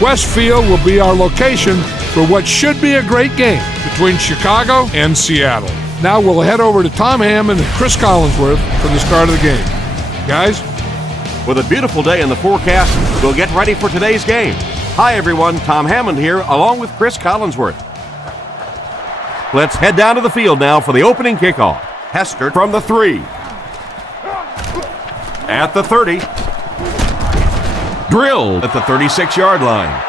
Westfield will be our location for what should be a great game between Chicago and Seattle. Now we'll head over to Tom Hammond and Chris Collinsworth for the start of the game. Guys? With a beautiful day in the forecast, we'll get ready for today's game. Hi everyone, Tom Hammond here along with Chris Collinsworth. Let's head down to the field now for the opening kickoff. Hester from the 3. At the 30. Drilled at the 36-yard line.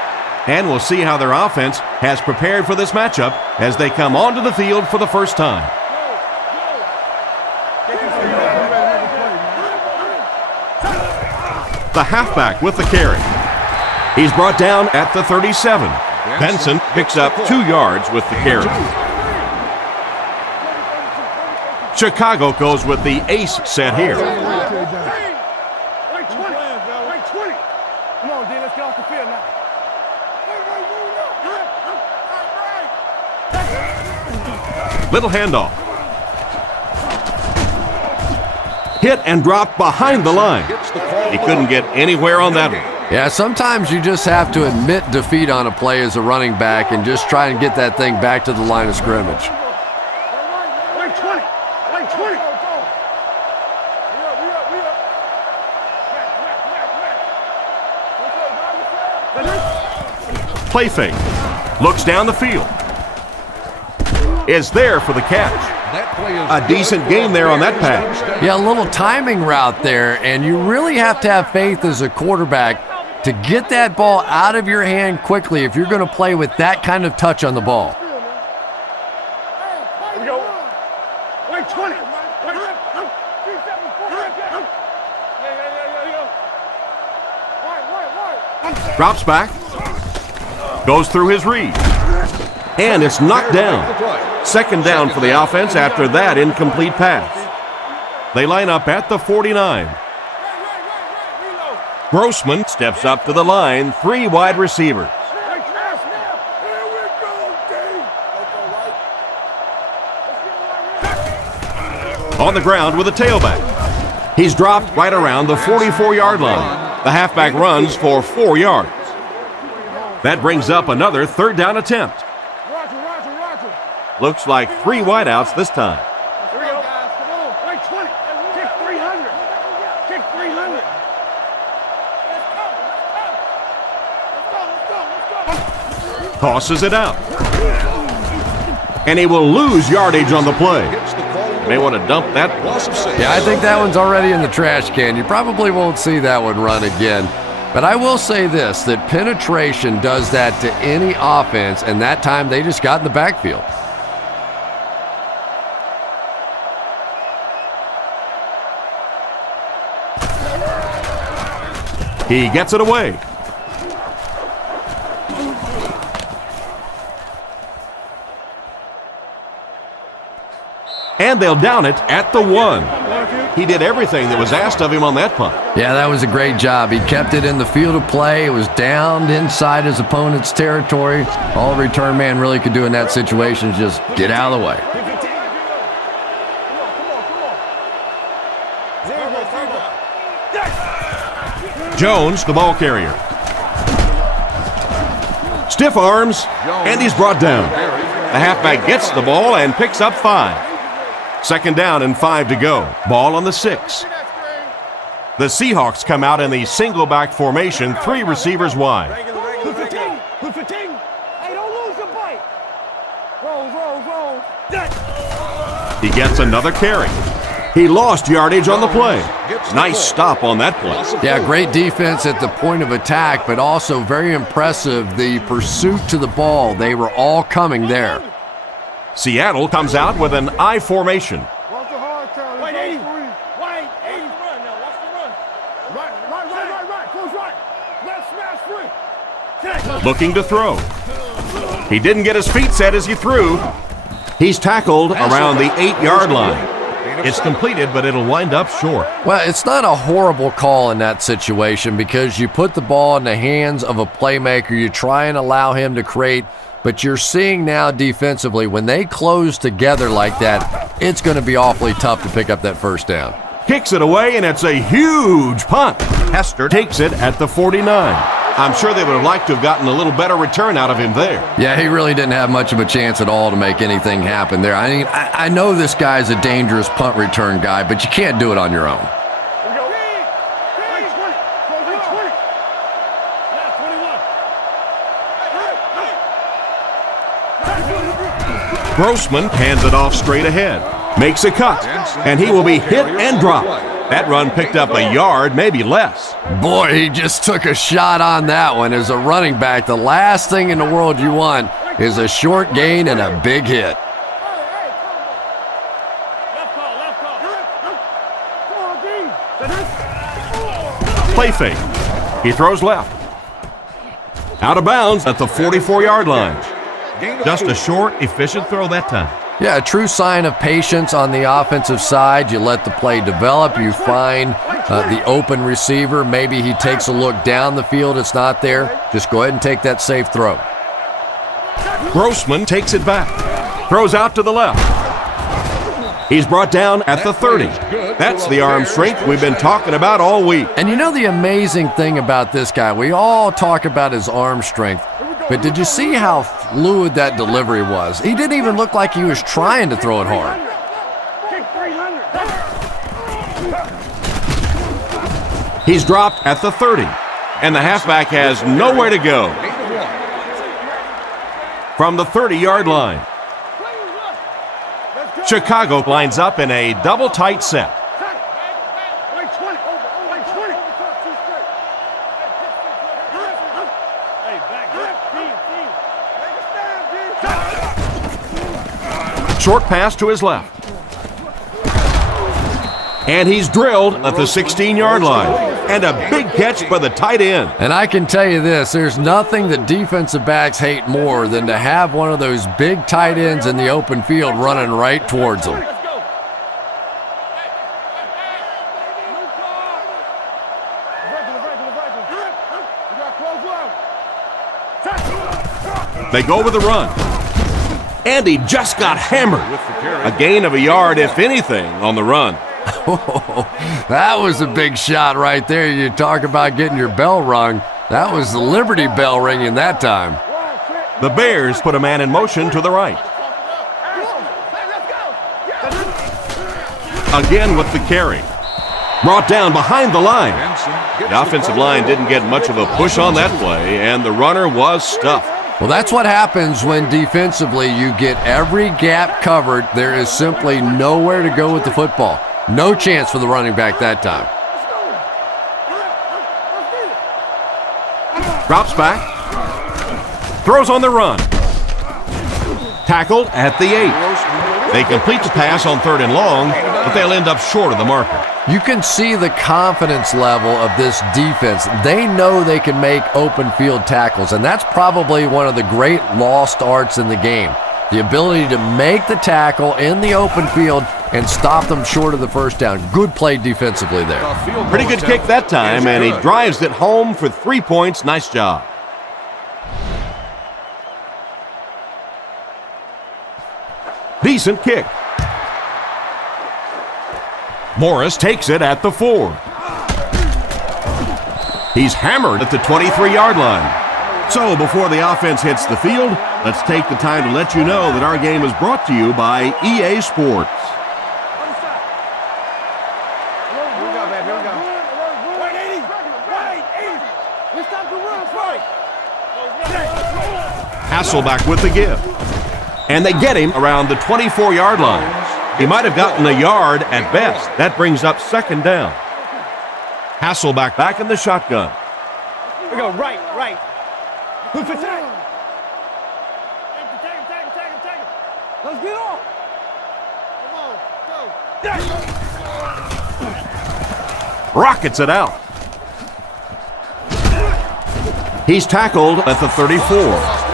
And we'll see how their offense has prepared for this matchup as they come onto the field for the first time. The halfback with the carry. He's brought down at the 37. Benson picks up 2 yards with the carry. Chicago goes with the ace set here. Little handoff. Hit and dropped behind the line. He couldn't get anywhere on that one. Yeah, sometimes you just have to admit defeat on a play as a running back and just try and get that thing back to the line of scrimmage. Play fake. Looks down the field. Is there for the catch. A decent game there on that pass. Yeah, a little timing route there, and you really have to have faith as a quarterback to get that ball out of your hand quickly if you're going to play with that kind of touch on the ball. Drops back. Goes through his read. And it's knocked down. Second down for the offense after that incomplete pass. They line up at the 49. Grossman steps up to the line, 3 wide receivers. On the ground with a tailback. He's dropped right around the 44-yard line. The halfback runs for 4 yards. That brings up another third down attempt. Looks like 3 wideouts this time. Here we go, guys. Come on. Wait, 20. Kick 300. Kick 300. Let's go. Tosses it out. And he will lose yardage on the play. May want to dump that. Yeah, I think that one's already in the trash can. You probably won't see that one run again. But I will say this, that penetration does that to any offense, and that time they just got in the backfield. He gets it away. And they'll down it at the 1. He did everything that was asked of him on that punt. Yeah, that was a great job. He kept it in the field of play. It was downed inside his opponent's territory. All the return man really could do in that situation is just get out of the way. Jones, the ball carrier. Stiff arms, and he's brought down. The halfback gets the ball and picks up 5. Second down and 5 to go. Ball on the 6. The Seahawks come out in the single back formation, 3 receivers wide. He gets another carry. He lost yardage on the play. Nice stop on that play. Yeah, great defense at the point of attack, but also very impressive the pursuit to the ball. They were all coming there. Seattle comes out with an I formation. Wait, 80. Wait, 80. Run now. Watch the run. Right. Close right. Left smash free. Looking to throw. He didn't get his feet set as he threw. He's tackled around the 8-yard line. It's completed, but it'll wind up short. Well, it's not a horrible call in that situation because you put the ball in the hands of a playmaker. You try and allow him to create, but you're seeing now defensively, when they close together like that, it's going to be awfully tough to pick up that first down. Kicks it away, and it's a huge punt. Hester takes it at the 49. I'm sure they would have liked to have gotten a little better return out of him there. Yeah, he really didn't have much of a chance at all to make anything happen there. I mean, I know this guy's a dangerous punt return guy, but you can't do it on your own. Grossman hands it off straight ahead, makes a cut, and he will be hit and dropped. That run picked up a yard, maybe less. Boy, he just took a shot on that one. As a running back, the last thing in the world you want is a short gain and a big hit. Play fake. He throws left. Out of bounds at the 44-yard line. Just a short, efficient throw that time. Yeah, a true sign of patience on the offensive side. You let the play develop. You find the open receiver. Maybe he takes a look down the field. It's not there. Just go ahead and take that safe throw. Grossman takes it back. Throws out to the left. He's brought down at the 30. That's the arm strength we've been talking about all week. And you know the amazing thing about this guy? We all talk about his arm strength. But did you see how fluid that delivery was? He didn't even look like he was trying to throw it hard. He's dropped at the 30, and the halfback has nowhere to go. From the 30-yard line, Chicago lines up in a double tight set. Short pass to his left. And he's drilled at the 16-yard line. And a big catch by the tight end. And I can tell you this, there's nothing that defensive backs hate more than to have one of those big tight ends in the open field running right towards them. They go with the run. And he just got hammered. A gain of a yard, if anything, on the run. That was a big shot right there. You talk about getting your bell rung. That was the Liberty Bell ringing that time. The Bears put a man in motion to the right. Again with the carry. Brought down behind the line. The offensive line didn't get much of a push on that play, and the runner was stuffed. Well, that's what happens when defensively you get every gap covered. There is simply nowhere to go with the football. No chance for the running back that time. Drops back. Throws on the run. Tackled at the 8. They complete the pass on 3rd and long, but they'll end up short of the marker. You can see the confidence level of this defense. They know they can make open field tackles, and that's probably one of the great lost arts in the game. The ability to make the tackle in the open field and stop them short of the first down. Good play defensively there. Pretty good kick that time, and he drives it home for 3 points. Nice job. Decent kick. Morris takes it at the 4. He's hammered at the 23-yard line. So before the offense hits the field, let's take the time to let you know that our game is brought to you by EA Sports. Hasselback with the give. And they get him around the 24-yard line. He might have gotten a yard at best. That brings up 2nd down. Hasselback back in the shotgun. We go right. Who's the tag? Take him. Let's get off. Come on, go. Rockets it out. He's tackled at the 34.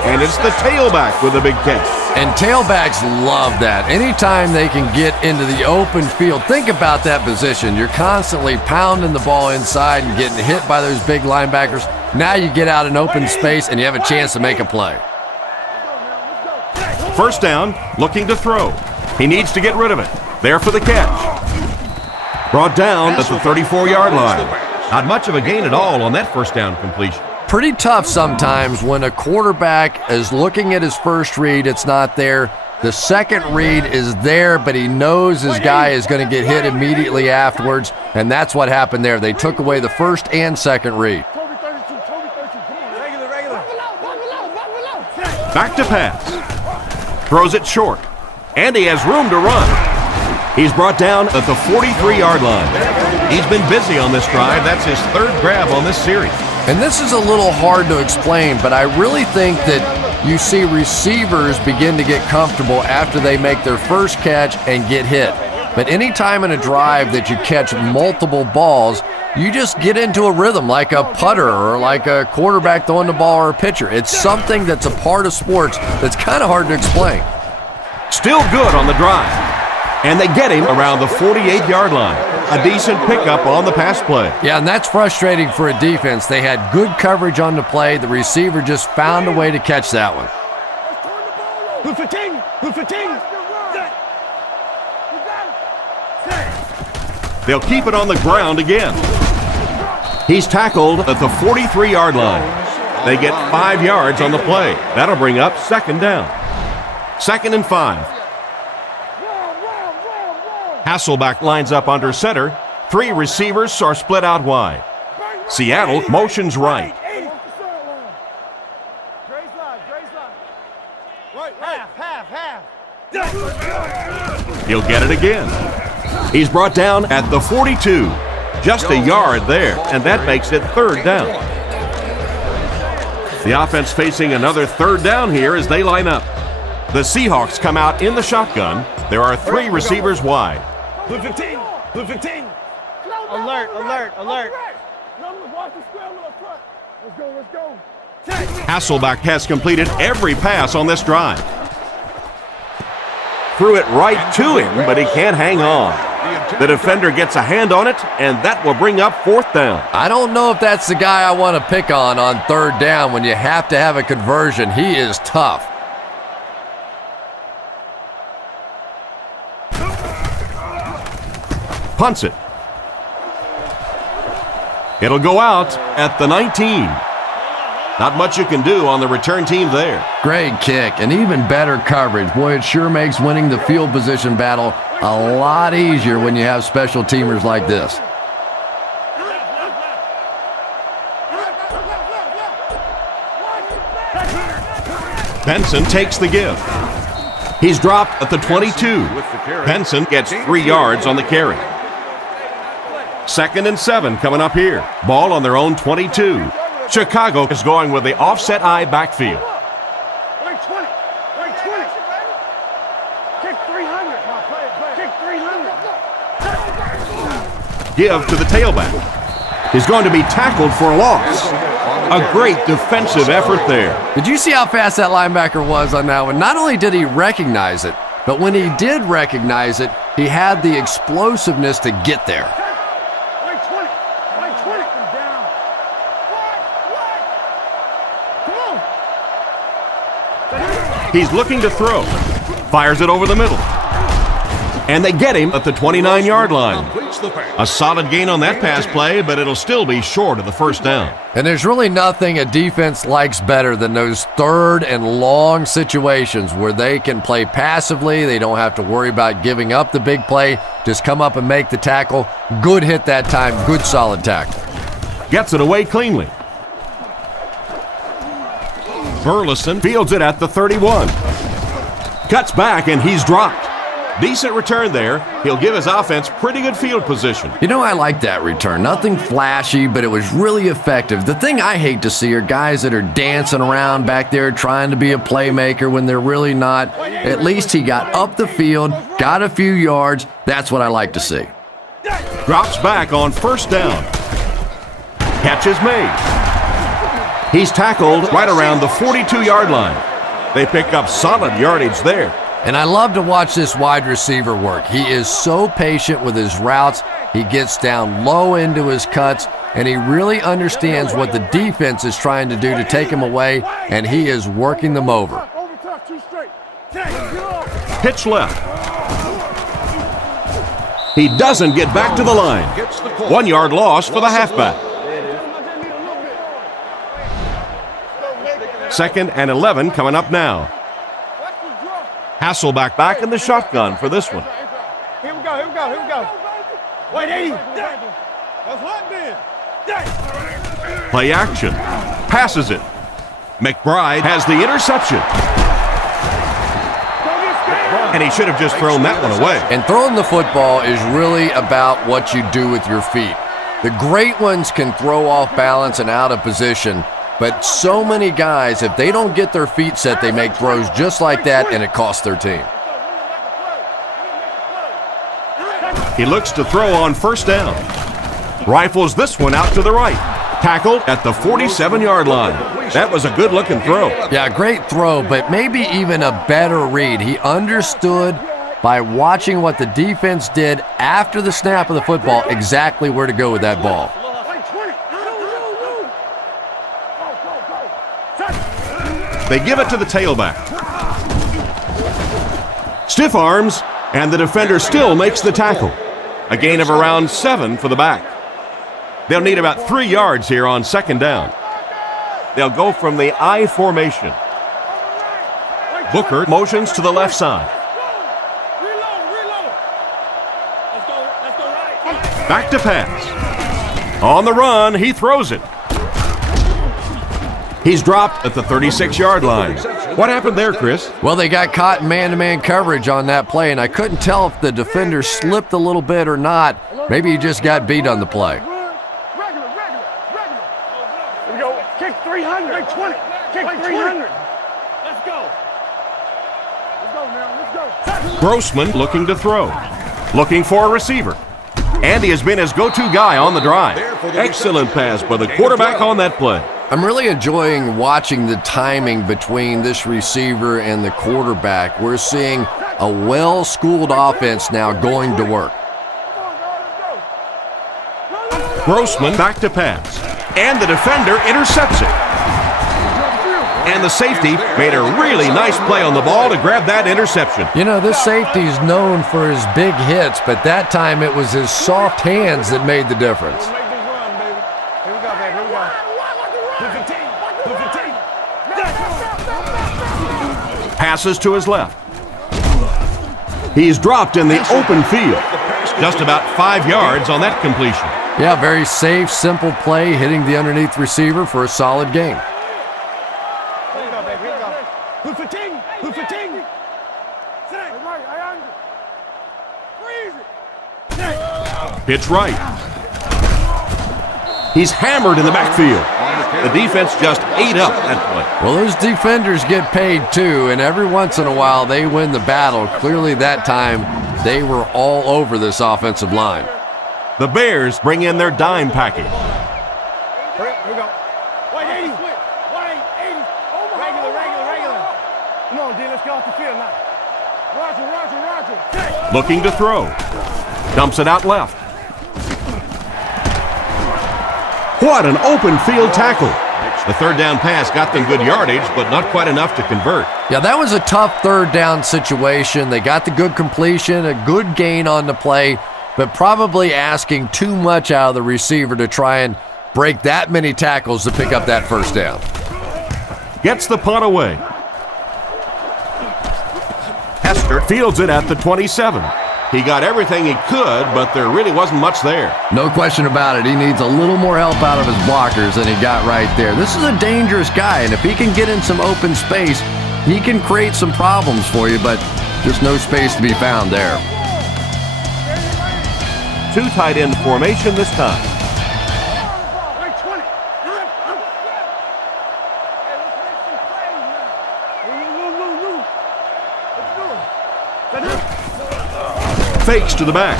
And it's the tailback with a big catch. And tailbacks love that. Anytime they can get into the open field, think about that position. You're constantly pounding the ball inside and getting hit by those big linebackers. Now you get out in open space and you have a chance to make a play. First down, looking to throw. He needs to get rid of it. There for the catch. Brought down at the 34-yard line. Not much of a gain at all on that first down completion. pretty tough sometimes when a quarterback is looking at his first read, it's not there. The second read is there, but he knows his guy is going to get hit immediately afterwards, and that's what happened there. They took away the first and second read. Back to pass. Throws it short. And he has room to run. He's brought down at the 43-yard line. He's been busy on this drive. That's his third grab on this series. And this is a little hard to explain, but I really think that you see receivers begin to get comfortable after they make their first catch and get hit. But anytime in a drive that you catch multiple balls, you just get into a rhythm like a putter or like a quarterback throwing the ball or a pitcher. It's something that's a part of sports that's kind of hard to explain. Still good on the drive. And they get him around the 48-yard line. A decent pickup on the pass play. Yeah, and that's frustrating for a defense. They had good coverage on the play. The receiver just found a way to catch that one. They'll keep it on the ground again. He's tackled at the 43-yard line. They get 5 yards on the play. That'll bring up second down. 2nd and 5. Hasselbeck lines up under center. 3 receivers are split out wide. Seattle motions right. He'll get it again. He's brought down at the 42. Just a yard there, and that makes it third down. The offense facing another third down here as they line up. The Seahawks come out in the shotgun. There are 3 receivers wide. Blue 15. Blue 15. Alert, alert, alert. Watch the scramble up front. Let's go, let's go. Hasselbeck has completed every pass on this drive. Threw it right to him, but he can't hang on. The defender gets a hand on it, and that will bring up 4th down. I don't know if that's the guy I want to pick on 3rd down when you have to have a conversion. He is tough. Punts it. It'll go out at the 19. Not much you can do on the return team there. Great kick and even better coverage. Boy, it sure makes winning the field position battle a lot easier when you have special teamers like this. Benson takes the give. He's dropped at the 22. Benson gets 3 yards on the carry. 2nd and 7 coming up here. Ball on their own 22. Chicago is going with the offset eye backfield. Right 20. Right 20. Kick 300. Kick 300. Give to the tailback. He's going to be tackled for a loss. A great defensive effort there. Did you see how fast that linebacker was on that one? Not only did he recognize it, but when he did recognize it, he had the explosiveness to get there. He's looking to throw. Fires it over the middle. And they get him at the 29-yard line. A solid gain on that pass play, but it'll still be short of the 1st down. And there's really nothing a defense likes better than those 3rd and long situations where they can play passively. They don't have to worry about giving up the big play. Just come up and make the tackle. Good hit that time. Good solid tackle. Gets it away cleanly. Burleson fields it at the 31. Cuts back, and he's dropped. Decent return there. He'll give his offense pretty good field position. You know, I like that return. Nothing flashy, but it was really effective. The thing I hate to see are guys that are dancing around back there trying to be a playmaker when they're really not. At least he got up the field, got a few yards. That's what I like to see. Drops back on 1st down. Catch is made. He's tackled right around the 42-yard line. They pick up solid yardage there. And I love to watch this wide receiver work. He is so patient with his routes. He gets down low into his cuts, and he really understands what the defense is trying to do to take him away, and he is working them over. Pitch left. He doesn't get back to the line. 1 yard loss for the halfback. 2nd and 11 coming up now. Hasselback back in the shotgun for this one. Here we go. Wait, 80. That's hot then. Play action. Passes it. McBride has the interception. And he should have just thrown that one away. And throwing the football is really about what you do with your feet. The great ones can throw off balance and out of position, but so many guys, if they don't get their feet set, they make throws just like that, and it costs their team. He looks to throw on 1st down. Rifles this one out to the right. Tackled at the 47-yard line. That was a good-looking throw. Yeah, great throw, but maybe even a better read. He understood by watching what the defense did after the snap of the football exactly where to go with that ball. They give it to the tailback. Stiff arms, and the defender still makes the tackle. A gain of around 7 for the back. They'll need about 3 yards here on 2nd down. They'll go from the I formation. Booker motions to the left side. Back to pass. On the run, he throws it. He's dropped at the 36-yard line. What happened there, Chris? Well, they got caught in man-to-man coverage on that play, and I couldn't tell if the defender slipped a little bit or not. Maybe he just got beat on the play. Regular. Here we go. Kick 300. 20. Kick 300. Let's go. Let's go. Grossman looking to throw. Looking for a receiver. Andy has been his go-to guy on the drive. Excellent pass by the quarterback on that play. I'm really enjoying watching the timing between this receiver and the quarterback. We're seeing a well-schooled offense now going to work. Grossman back to pass. And the defender intercepts it. And the safety made a really nice play on the ball to grab that interception. You know, this safety is known for his big hits, but that time it was his soft hands that made the difference. Passes to his left. He's dropped in the open field. Just about 5 yards on that completion. Yeah, very safe, simple play, hitting the underneath receiver for a solid gain. Pitch right. He's hammered in the backfield. The defense just ate up that play. Well, those defenders get paid too, and every once in a while they win the battle. Clearly that time they were all over this offensive line. The Bears bring in their dime package. Here we go. White 80. White 80. Regular. Come on, D, let's get off the field now. Roger. Looking to throw. Dumps it out left. What an open field tackle. The 3rd down pass got them good yardage, but not quite enough to convert. Yeah, that was a tough 3rd down situation. They got the good completion, a good gain on the play, but probably asking too much out of the receiver to try and break that many tackles to pick up that 1st down. Gets the punt away. Hester fields it at the 27. He got everything he could, but there really wasn't much there. No question about it. He needs a little more help out of his blockers than he got right there. This is a dangerous guy, and if he can get in some open space, he can create some problems for you, but just no space to be found there. 2 tight end formation this time. Fakes to the back.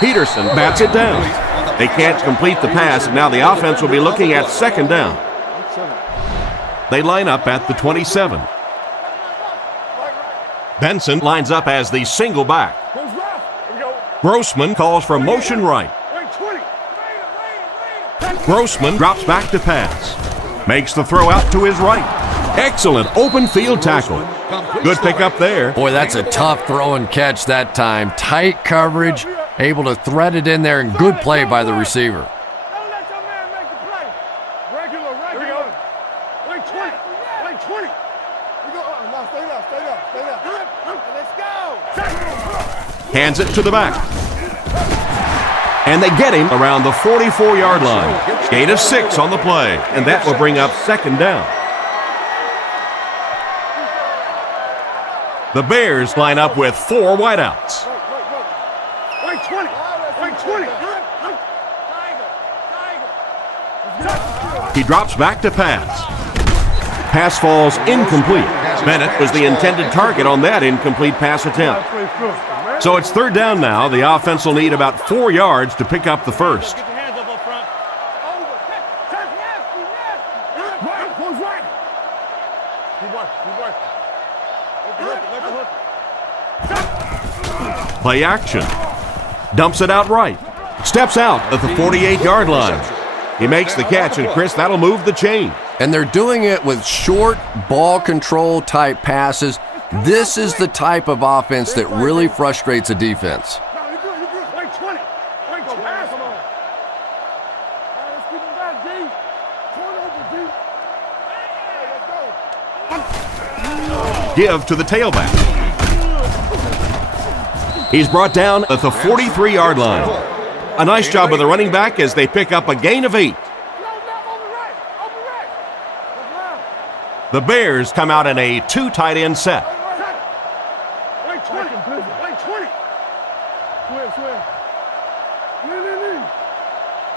Peterson bats it down. They can't complete the pass, and now the offense will be looking at 2nd down. They line up at the 27. Benson lines up as the single back. Grossman calls for motion right. Grossman drops back to pass. Makes the throw out to his right. Excellent open field tackle. Good pickup there. Boy, that's a tough throw and catch that time. Tight coverage, able to thread it in there, and good play by the receiver. Don't let your man make the play. Regular. 20. Wait, 20. We go, now stay down, stay down, stay down. Let's go. Hands it to the back. And they get him around the 44-yard line. Gain of 6 on the play, and that will bring up second down. The Bears line up with 4 wideouts. Wait, 20. Wait, 20. He drops back to pass. Pass falls incomplete. Bennett was the intended target on that incomplete pass attempt. So it's third down now. The offense will need about 4 yards to pick up the first. Get your hands up front. Right, goes right. Keep working. Play action. Dumps it out right. Steps out at the 48-yard line. He makes the catch, and Chris, that'll move the chain. And they're doing it with short ball control type passes. This is the type of offense that really frustrates a defense. No, you're good, you're good. Wait, 20. Wait, go pass. Come on. Let's keep him back, D. Turn over, D. Hey, let's go. Give to the tailback. He's brought down at the 43-yard line. A nice job of the running back as they pick up a gain of 8. The Bears come out in a 2 tight end set. Wait, 20. Wait, 20. Swim.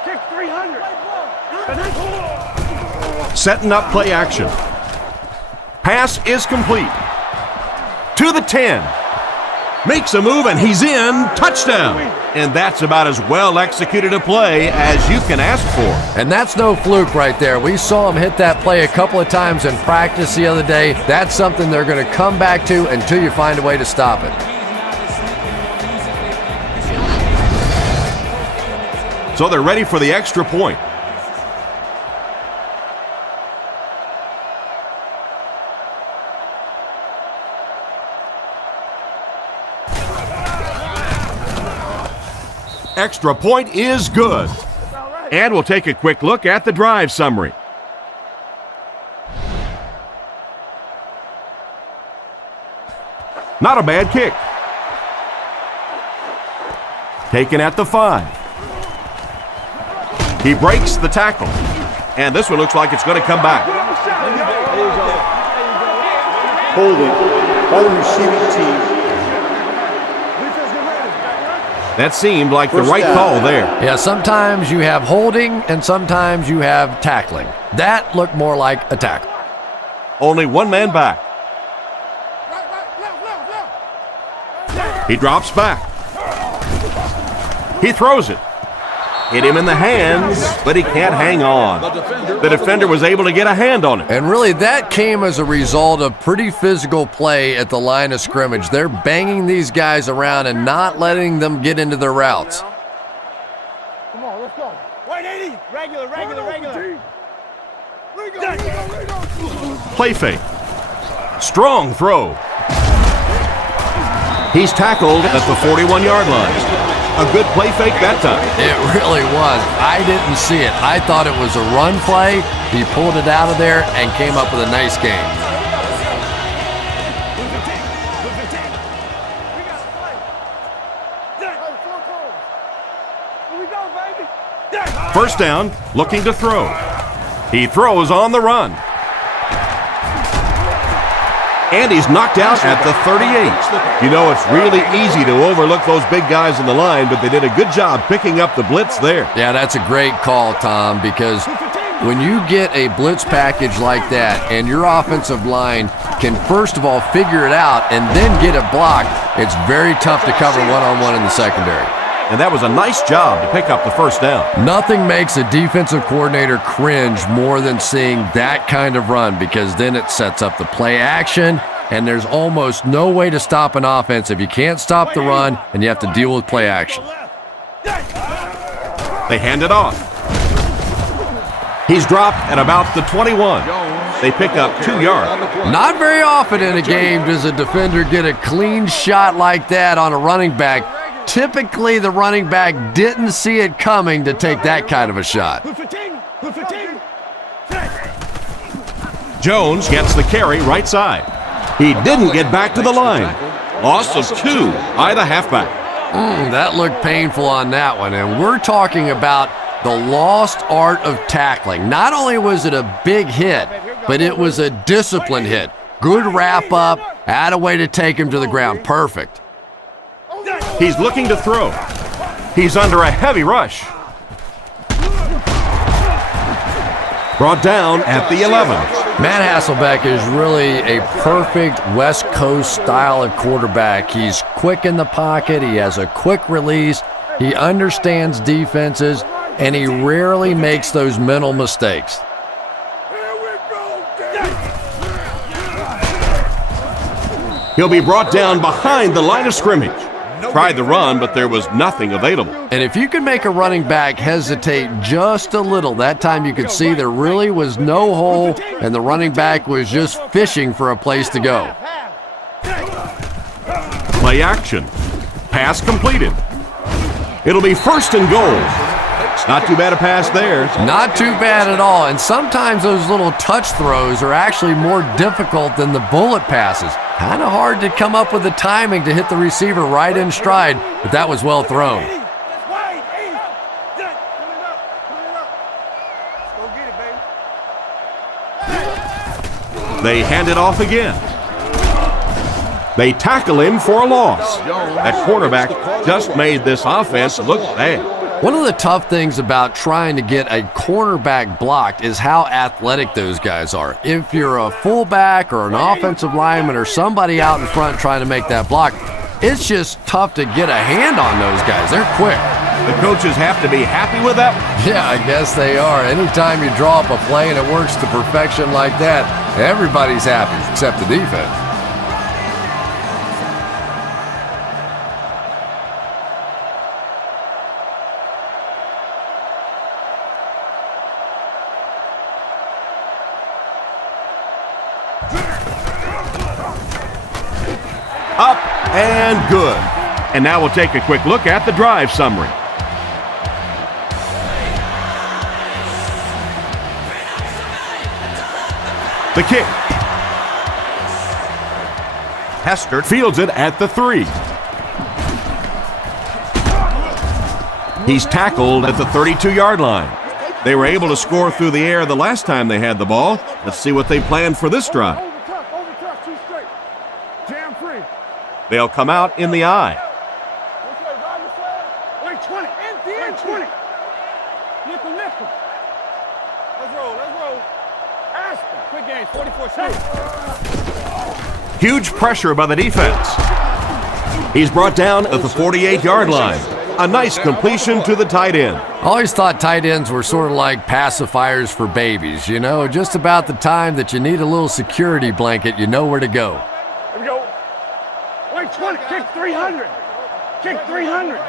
Kick 300. Setting up play action. Pass is complete. To the 10. Makes a move, and he's in. Touchdown. And that's about as well executed a play as you can ask for. And that's no fluke right there. We saw him hit that play a couple of times in practice the other day. That's something they're going to come back to until you find a way to stop it. So they're ready for the extra point. Extra point is good. And we'll take a quick look at the drive summary. Not a bad kick. Taken at the 5. He breaks the tackle. And this one looks like it's going to come back. Holding by the receiving team. That seemed like the right call there. Yeah, sometimes you have holding and sometimes you have tackling. That looked more like a tackle. Only one man back. He drops back. He throws it. Hit him in the hands, but he can't hang on. The defender was able to get a hand on it. And really, that came as a result of pretty physical play at the line of scrimmage. They're banging these guys around and not letting them get into their routes. Come on, let's go. Wait, 80. Regular. Play fake. Strong throw. He's tackled at the 41-yard line. A good play fake that time. It really was. I didn't see it. I thought it was a run play. He pulled it out of there and came up with a nice game. First down, looking to throw. He throws on the run. And he's knocked out at the 38. You know, it's really easy to overlook those big guys in the line, but they did a good job picking up the blitz there. Yeah, that's a great call, Tom, because when you get a blitz package like that and your offensive line can first of all figure it out and then get it blocked, it's very tough to cover one-on-one in the secondary. And that was a nice job to pick up the first down. Nothing makes a defensive coordinator cringe more than seeing that kind of run, because then it sets up the play action, and there's almost no way to stop an offense if you can't stop the run and you have to deal with play action. They hand it off. He's dropped at about the 21. They pick up 2 yards. Not very often in a game does a defender get a clean shot like that on a running back. Typically, the running back didn't see it coming to take that kind of a shot. Jones gets the carry right side. He didn't get back to the line. Loss of 2 by the halfback. That looked painful on that one, and we're talking about the lost art of tackling. Not only was it a big hit, but it was a disciplined hit. Good wrap up, had a way to take him to the ground. Perfect. He's looking to throw. He's under a heavy rush. Brought down at the 11. Matt Hasselbeck is really a perfect West Coast style of quarterback. He's quick in the pocket. He has a quick release. He understands defenses, and he rarely makes those mental mistakes. He'll be brought down behind the line of scrimmage. Tried the run, but there was nothing available. And if you could make a running back hesitate just a little, that time you could see there really was no hole, and the running back was just fishing for a place to go. Play action. Pass completed. It'll be 1st and goal. Not too bad a pass there. Not too bad at all, and sometimes those little touch throws are actually more difficult than the bullet passes. Kind of hard to come up with the timing to hit the receiver right in stride, but that was well thrown. They hand it off again. They tackle him for a loss. That cornerback just made this offense look bad. One of the tough things about trying to get a cornerback blocked is how athletic those guys are. If you're a fullback or an offensive lineman or somebody out in front trying to make that block, it's just tough to get a hand on those guys. They're quick. The coaches have to be happy with that. Yeah, I guess they are. Anytime you draw up a play and it works to perfection like that, everybody's happy except the defense. Up and good. And now we'll take a quick look at the drive summary. The kick. Hester fields it at the 3. He's tackled at the 32-yard line. They were able to score through the air the last time they had the ball. Let's see what they planned for this drive. They'll come out in the eye. Wait, 20. Wait, 20. Lift him. Let's roll. Aspen. Quick game, 44 seconds. Huge pressure by the defense. He's brought down at the 48-yard line. A nice completion to the tight end. I always thought tight ends were sort of like pacifiers for babies. You know, just about the time that you need a little security blanket, you know where to go. Here we go. Wait, 20. Kick 300. Kick 300.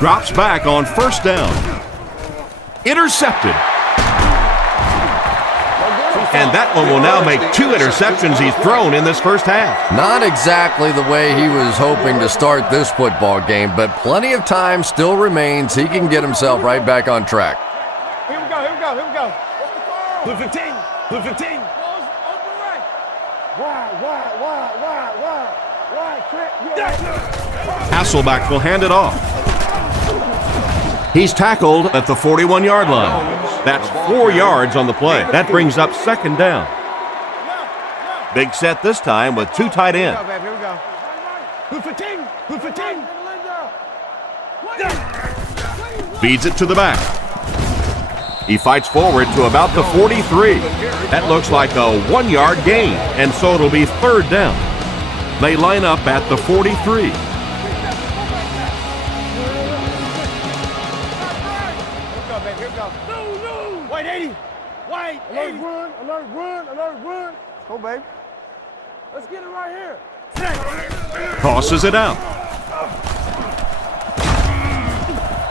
Drops back on 1st down. Intercepted. And that one will now make 2 interceptions he's thrown in this first half. Not exactly the way he was hoping to start this football game, but plenty of time still remains. He can get himself right back on track. Here we go. Blue 15. Blue 15. Hasselbeck will hand it off. He's tackled at the 41-yard line. That's 4 yards on the play. That brings up 2nd down. Big set this time with 2 tight ends. Here we go. Blue 15. Blue 15. Feeds it to the back. He fights forward to about the 43. That looks like a 1-yard gain, and so it'll be 3rd down. They line up at the 43. White 80. White 80. Alert, run. Go, baby. Let's get it right here. Tosses it out.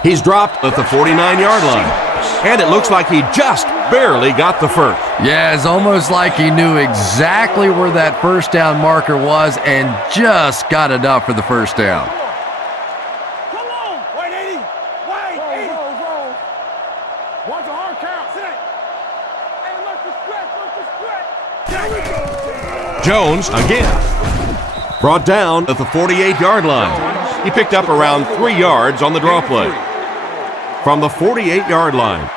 He's dropped at the 49-yard line. And it looks like he just barely got the first. Yeah, it's almost like he knew exactly where that 1st down marker was and just got enough for the 1st down. Come on, White 80. White 80. Watch a hard count. Jones again. Brought down at the 48-yard line. He picked up around 3 yards on the draw play. From the 48-yard line,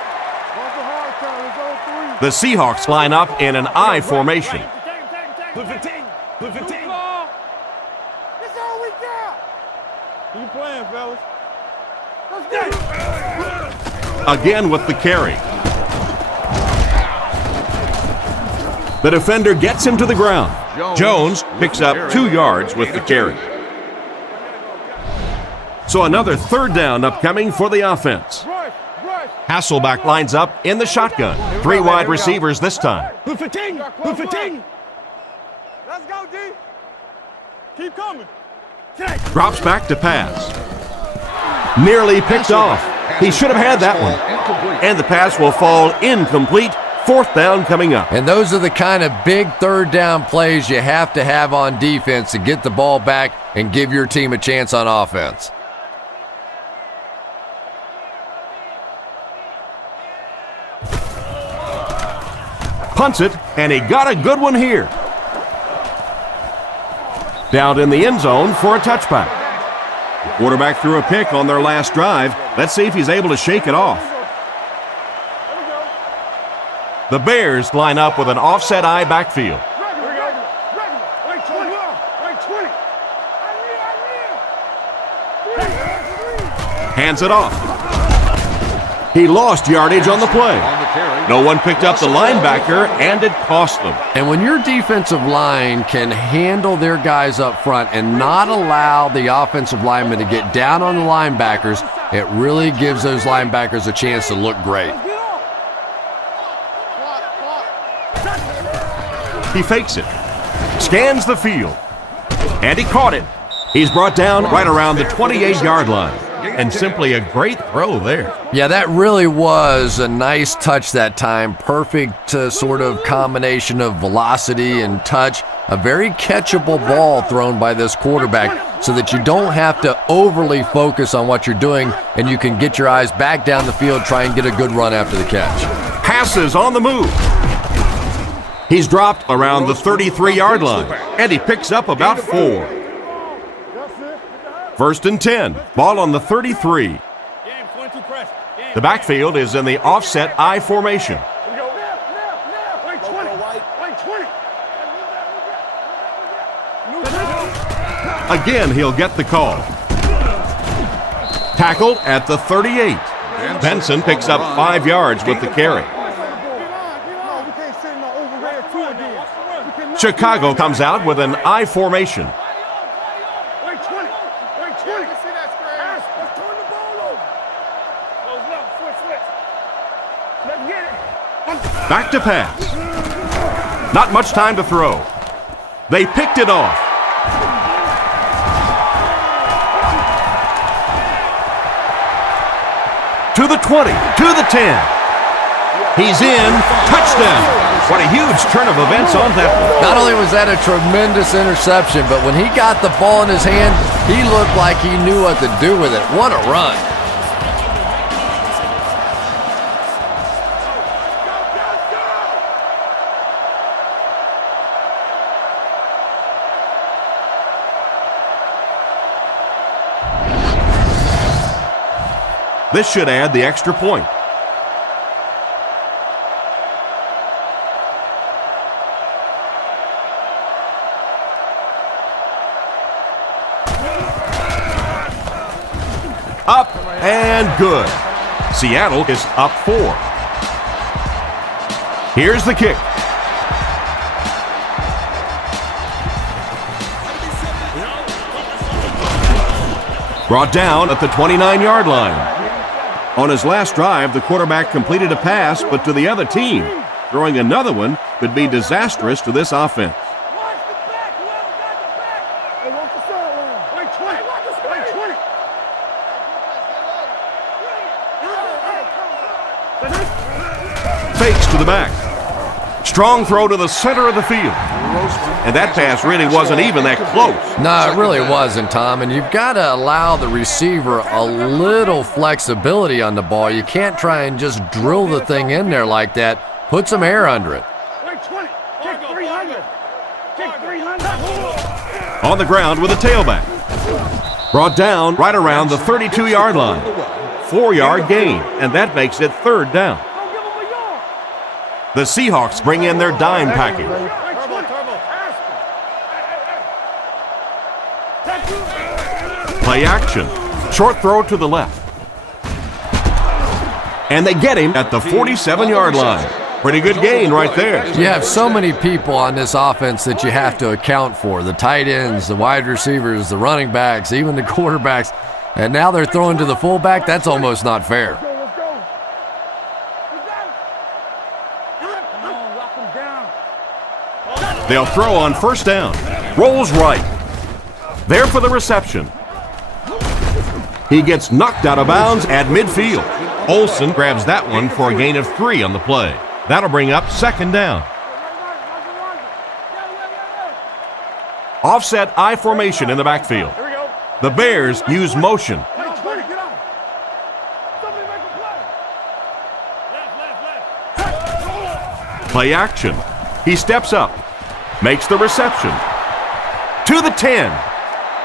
the Seahawks line up in an I formation. Put 15. Put 15. That's all we got. Keep playing, fellas. Let's get it. Again with the carry. The defender gets him to the ground. Jones picks up 2 yards with the carry. So another third down upcoming for the offense. Hasselbeck lines up in the shotgun. 3 wide receivers this time. Put 15. Put 15. Let's go, D. Keep coming. Drops back to pass. Nearly picked off. He should have had that one. And the pass will fall incomplete. 4th down coming up. And those are the kind of big third down plays you have to have on defense to get the ball back and give your team a chance on offense. Punts it, and he got a good one here. Down in the end zone for a touchback. Quarterback threw a pick on their last drive. Let's see if he's able to shake it off. The Bears line up with an offset I backfield. Hands it off. He lost yardage on the play. No one picked up the linebacker, and it cost them. And when your defensive line can handle their guys up front and not allow the offensive linemen to get down on the linebackers, it really gives those linebackers a chance to look great. He fakes it, scans the field, and he caught it. He's brought down right around the 28-yard line, and simply a great throw there. Yeah, that really was a nice touch that time. Perfect sort of combination of velocity and touch. A very catchable ball thrown by this quarterback so that you don't have to overly focus on what you're doing and you can get your eyes back down the field, try and get a good run after the catch. Passes on the move. He's dropped around the 33-yard line, and he picks up about 4. 1st and 10, ball on the 33. The backfield is in the offset I formation. Again, he'll get the call. Tackled at the 38. Benson picks up 5 yards with the carry. Chicago comes out with an I formation. Back to pass. Not much time to throw. They picked it off. To the 20, to the 10. He's in. Touchdown. What a huge turn of events on that one. Not only was that a tremendous interception, but when he got the ball in his hand, he looked like he knew what to do with it. What a run. This should add the extra point. Up and good. Seattle is up 4. Here's the kick. Brought down at the 29-yard line. On his last drive, the quarterback completed a pass, but to the other team. Throwing another one could be disastrous to this offense. Fakes to the back. Strong throw to the center of the field. And that pass really wasn't even that close. No, it really wasn't, Tom. And you've got to allow the receiver a little flexibility on the ball. You can't try and just drill the thing in there like that. Put some air under it. On the ground with a tailback. Brought down right around the 32-yard line. 4-yard gain, and that makes it 3rd down. The Seahawks bring in their dime package. Play action. Short throw to the left. And they get him at the 47-yard line. Pretty good gain right there. You have so many people on this offense that you have to account for. The tight ends, the wide receivers, the running backs, even the quarterbacks. And now they're throwing to the fullback. That's almost not fair. They'll throw on 1st down. Rolls right. There for the reception. He gets knocked out of bounds at midfield. Olsen grabs that one for a gain of 3 on the play. That'll bring up 2nd down. Offset I formation in the backfield. The Bears use motion. Play action. He steps up, makes the reception. To the 10.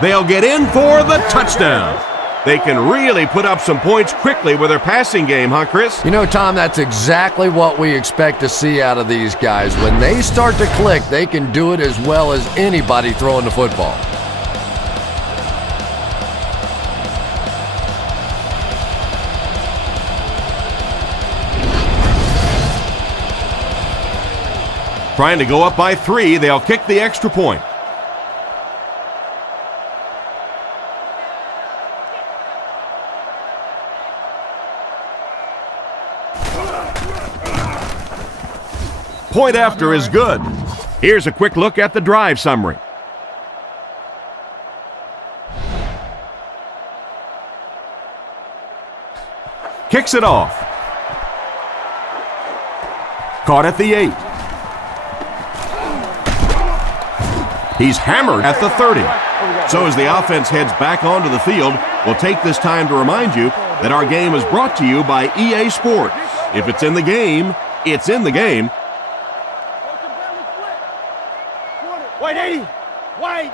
They'll get in for the touchdown. They can really put up some points quickly with their passing game, huh, Chris? You know, Tom, that's exactly what we expect to see out of these guys. When they start to click, they can do it as well as anybody throwing the football. Trying to go up by 3, they'll kick the extra point. Point after is good. Here's a quick look at the drive summary. Kicks it off. Caught at the 8. He's hammered at the 30. So as the offense heads back onto the field, we'll take this time to remind you that our game is brought to you by EA Sports. If it's in the game, it's in the game. White 80. White.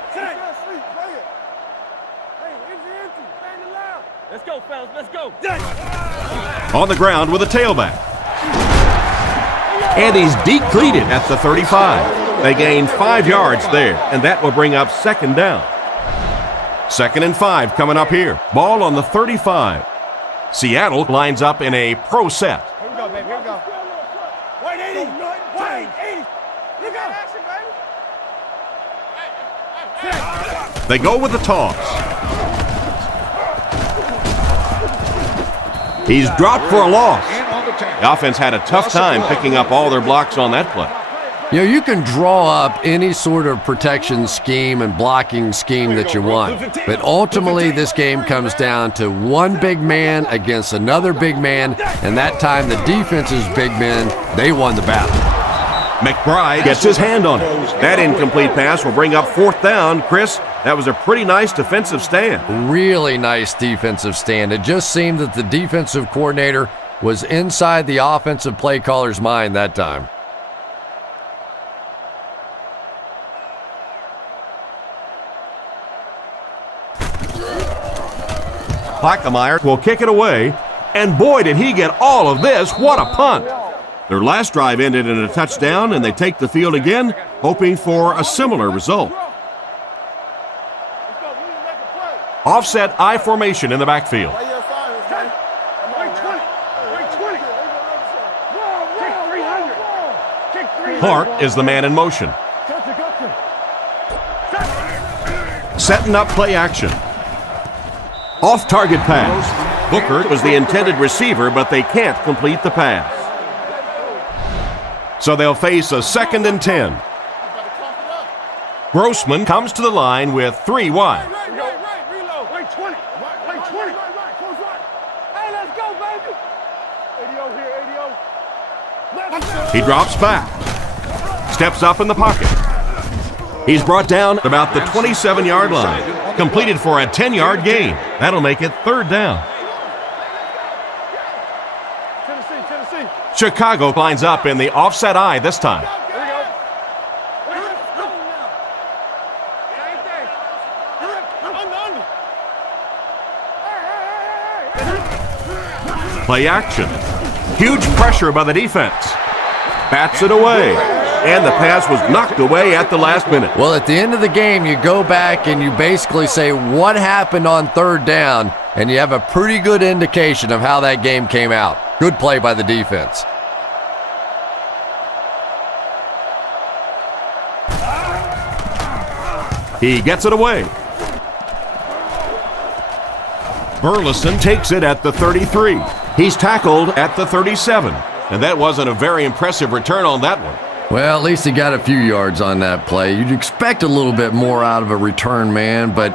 Let's go, fellas. Let's go. On the ground with a tailback. And he's decleated at the 35. They gain 5 yards there, and that will bring up 2nd down. 2nd and 5 coming up here. Ball on the 35. Seattle lines up in a pro set. Here we go, baby. Here we go. White 80. White 80. Look out. Action, baby. They go with the toss. He's dropped for a loss. The offense had a tough time picking up all their blocks on that play. You know, you can draw up any sort of protection scheme and blocking scheme that you want, but ultimately this game comes down to one big man against another big man, and that time the defense's big men, they won the battle. McBride gets his hand on it. That incomplete pass will bring up 4th down. Chris, that was a pretty nice defensive stand. Really nice defensive stand. It just seemed that the defensive coordinator was inside the offensive play caller's mind that time. Plackemire will kick it away, and boy, did he get all of this. What a punt. Their last drive ended in a touchdown, and they take the field again, hoping for a similar result. Offset I formation in the backfield. Clark is the man in motion. Setting up play action. Off-target pass. Booker was the intended receiver, but they can't complete the pass. So they'll face a 2nd and 10. Grossman comes to the line with 3 wide. He drops back. Steps up in the pocket. He's brought down about the 27-yard line. Completed for a 10-yard gain. That'll make it 3rd down. Chicago lines up in the offset I this time. Play action. Huge pressure by the defense. Bats it away. And the pass was knocked away at the last minute. Well, at the end of the game, you go back and you basically say what happened on third down, and you have a pretty good indication of how that game came out. Good play by the defense. He gets it away. Burleson takes it at the 33. He's tackled at the 37. And that wasn't a very impressive return on that one. Well, at least he got a few yards on that play. You'd expect a little bit more out of a return man, but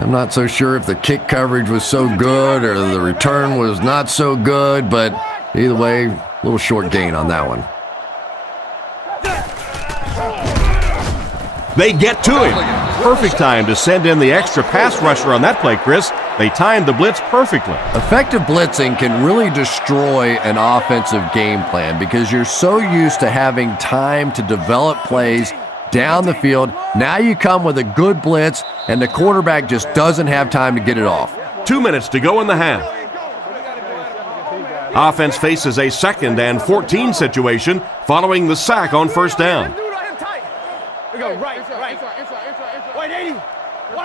I'm not so sure if the kick coverage was so good or the return was not so good, but either way, a little short gain on that one. They get to him. Perfect time to send in the extra pass rusher on that play, Chris. They timed the blitz perfectly. Effective blitzing can really destroy an offensive game plan because you're so used to having time to develop plays down the field. Now you come with a good blitz, and the quarterback just doesn't have time to get it off. 2 minutes to go in the half. Offense faces a 2nd and 14 situation following the sack on first down.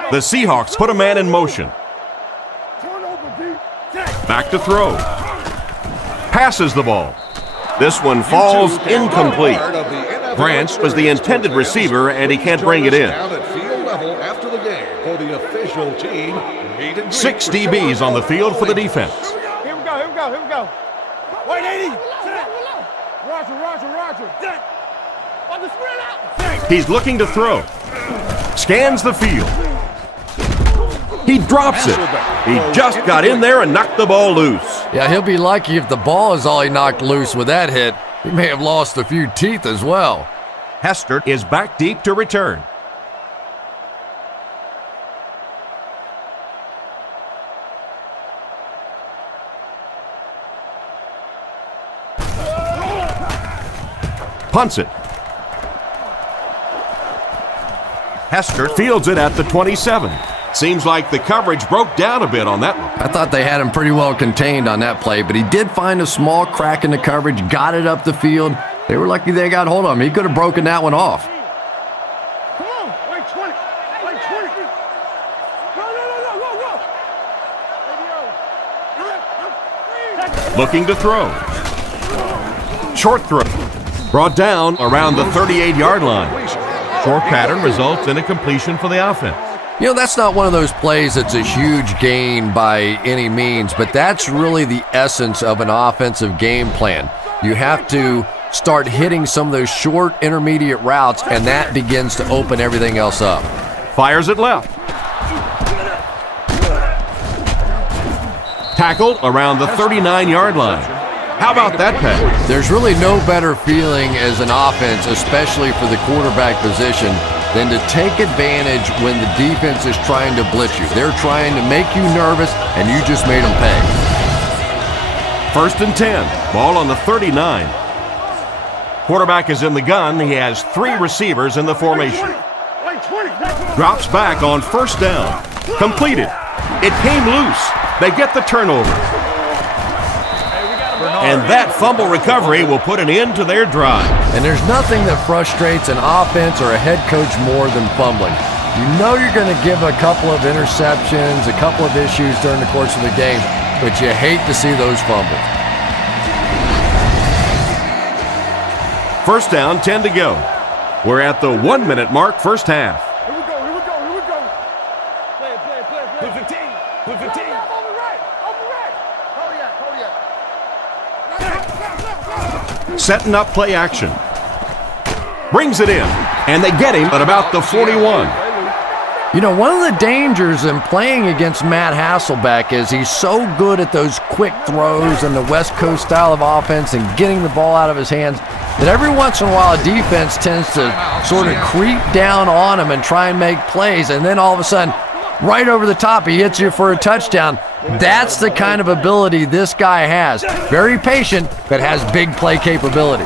The Seahawks put a man in motion. Back to throw. Passes the ball. This one falls incomplete. Branch was the intended receiver, and he can't bring it in. 6 DBs on the field for the defense. Here we go. Wait, 80. Roger. On the spread out. He's looking to throw. Scans the field. He drops it. He just got in there and knocked the ball loose. Yeah, he'll be lucky if the ball is all he knocked loose with that hit. He may have lost a few teeth as well. Hester is back deep to return. Punts it. Hester fields it at the 27. Seems like the coverage broke down a bit on that one. I thought they had him pretty well contained on that play, but he did find a small crack in the coverage, got it up the field. They were lucky they got hold of him. He could have broken that one off. Come on, like 20. No. Looking to throw. Short throw. Brought down around the 38-yard line. Short pattern results in a completion for the offense. You know, that's not one of those plays that's a huge gain by any means, but that's really the essence of an offensive game plan. You have to start hitting some of those short intermediate routes, and that begins to open everything else up. Fires it left. Tackled around the 39-yard line. How about that pass? There's really no better feeling as an offense, especially for the quarterback position, than to take advantage when the defense is trying to blitz you. They're trying to make you nervous, and you just made them pay. 1st and 10. Ball on the 39. Quarterback is in the gun. He has 3 receivers in the formation. Drops back on first down. Completed. It came loose. They get the turnover. And that fumble recovery will put an end to their drive. And there's nothing that frustrates an offense or a head coach more than fumbling. You know you're going to give a couple of interceptions, a couple of issues during the course of the game, but you hate to see those fumbles. First down, 10 to go. We're at the 1-minute mark, first half. Here we go. Play. Put 15. Over right. Setting up play action. Brings it in, and they get him at about the 41. You know, one of the dangers in playing against Matt Hasselbeck is he's so good at those quick throws and the West Coast style of offense and getting the ball out of his hands that every once in a while a defense tends to sort of creep down on him and try and make plays, and then all of a sudden, right over the top, he hits you for a touchdown. That's the kind of ability this guy has. Very patient, but has big play capability.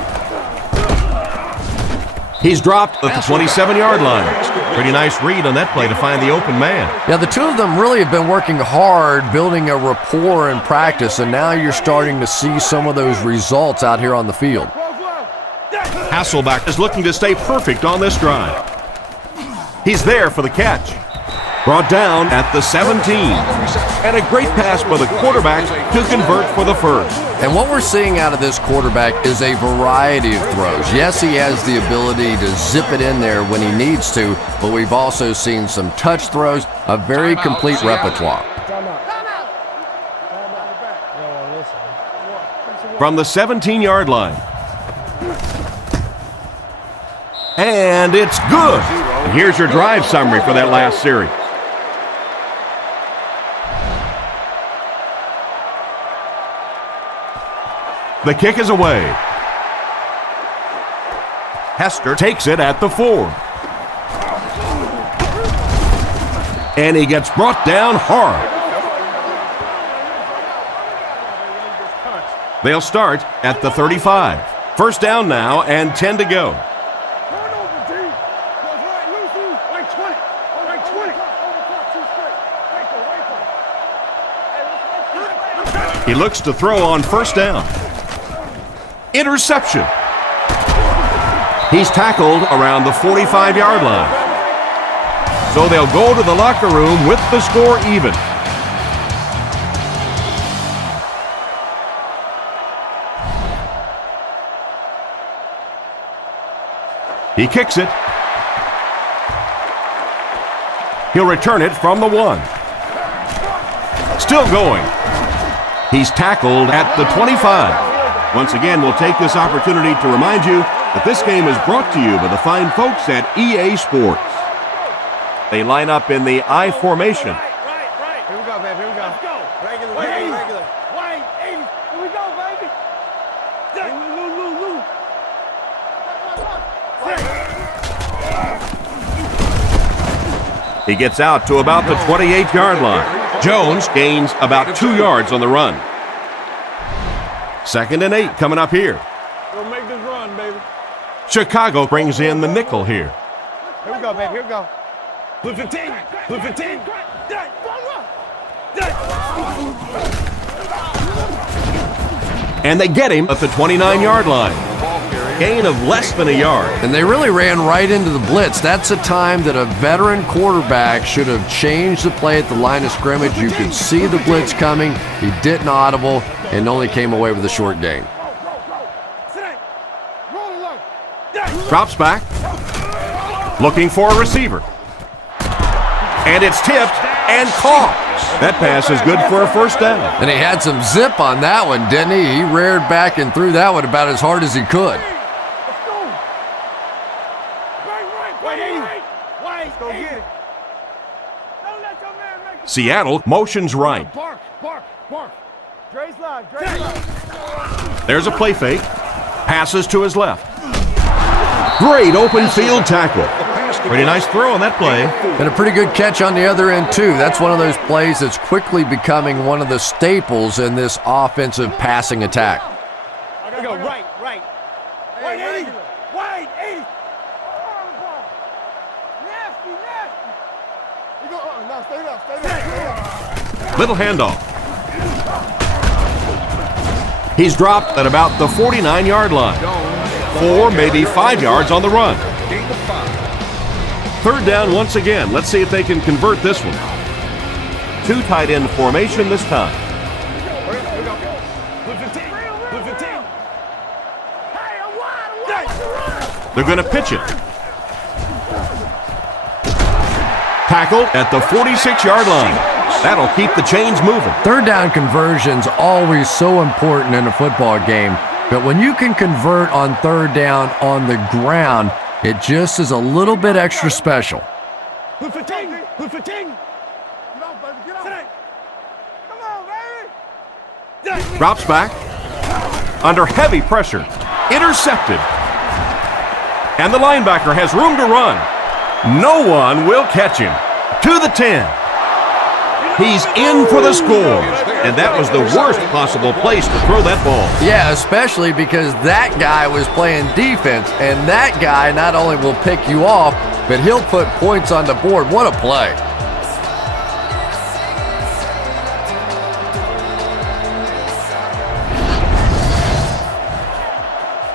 He's dropped at the 27-yard line. Pretty nice read on that play to find the open man. Yeah, the two of them really have been working hard, building a rapport in practice, and now you're starting to see some of those results out here on the field. Hasselback is looking to stay perfect on this drive. He's there for the catch. Brought down at the 17. And a great pass by the quarterback to convert for the first. And what we're seeing out of this quarterback is a variety of throws. Yes, he has the ability to zip it in there when he needs to, but we've also seen some touch throws, a very complete repertoire. From the 17-yard line. And it's good. And here's your drive summary for that last series. The kick is away. Hester takes it at the 4. And he gets brought down hard. They'll start at the 35. First down now and 10 to go. He looks to throw on first down. Interception. He's tackled around the 45-yard line. So they'll go to the locker room with the score even. He kicks it. He'll return it from the 1. Still going. He's tackled at the 25. Once again, we'll take this opportunity to remind you that this game is brought to you by the fine folks at EA Sports. They line up in the I formation. Right. Here we go, baby. Here we go. Let's go. Regular. White, 80. Here we go, baby. Lou. He gets out to about the 28-yard line. Jones gains about 2 yards on the run. 2nd and 8 coming up here. We'll make this run, baby. Chicago brings in the nickel here. Here we go, baby. Here we go. Blue 15. Blue 15. And they get him at the 29-yard line. Gain of less than a yard. And they really ran right into the blitz. That's a time that a veteran quarterback should have changed the play at the line of scrimmage. You could see the blitz coming. He didn't audible and only came away with a short gain. Drops back. Looking for a receiver. And it's tipped and caught. That pass is good for a first down. And he had some zip on that one, didn't he? He reared back and threw that one about as hard as he could. Seattle motions right. Bark. Dre's live. There's a play fake. Passes to his left. Great open field tackle. Pretty nice throw on that play. And a pretty good catch on the other end, too. That's one of those plays that's quickly becoming one of the staples in this offensive passing attack. I gotta go right. White 80. Nasty. You go. No, stay down. Little handoff. He's dropped at about the 49-yard line. 4, maybe 5 yards on the run. 3rd down once again. Let's see if they can convert this one. 2 tight end formation this time. They're going to pitch it. Tackled at the 46-yard line. That'll keep the chains moving. 3rd down conversion's always so important in a football game, but when you can convert on 3rd down on the ground, it just is a little bit extra special. Blue 15. Get out, baby. Get out. Come on, baby. Drops back. Under heavy pressure. Intercepted. And the linebacker has room to run. No one will catch him. To the 10. He's in for the score. And that was the worst possible place to throw that ball. Yeah, especially because that guy was playing defense, and that guy not only will pick you off, but he'll put points on the board. What a play.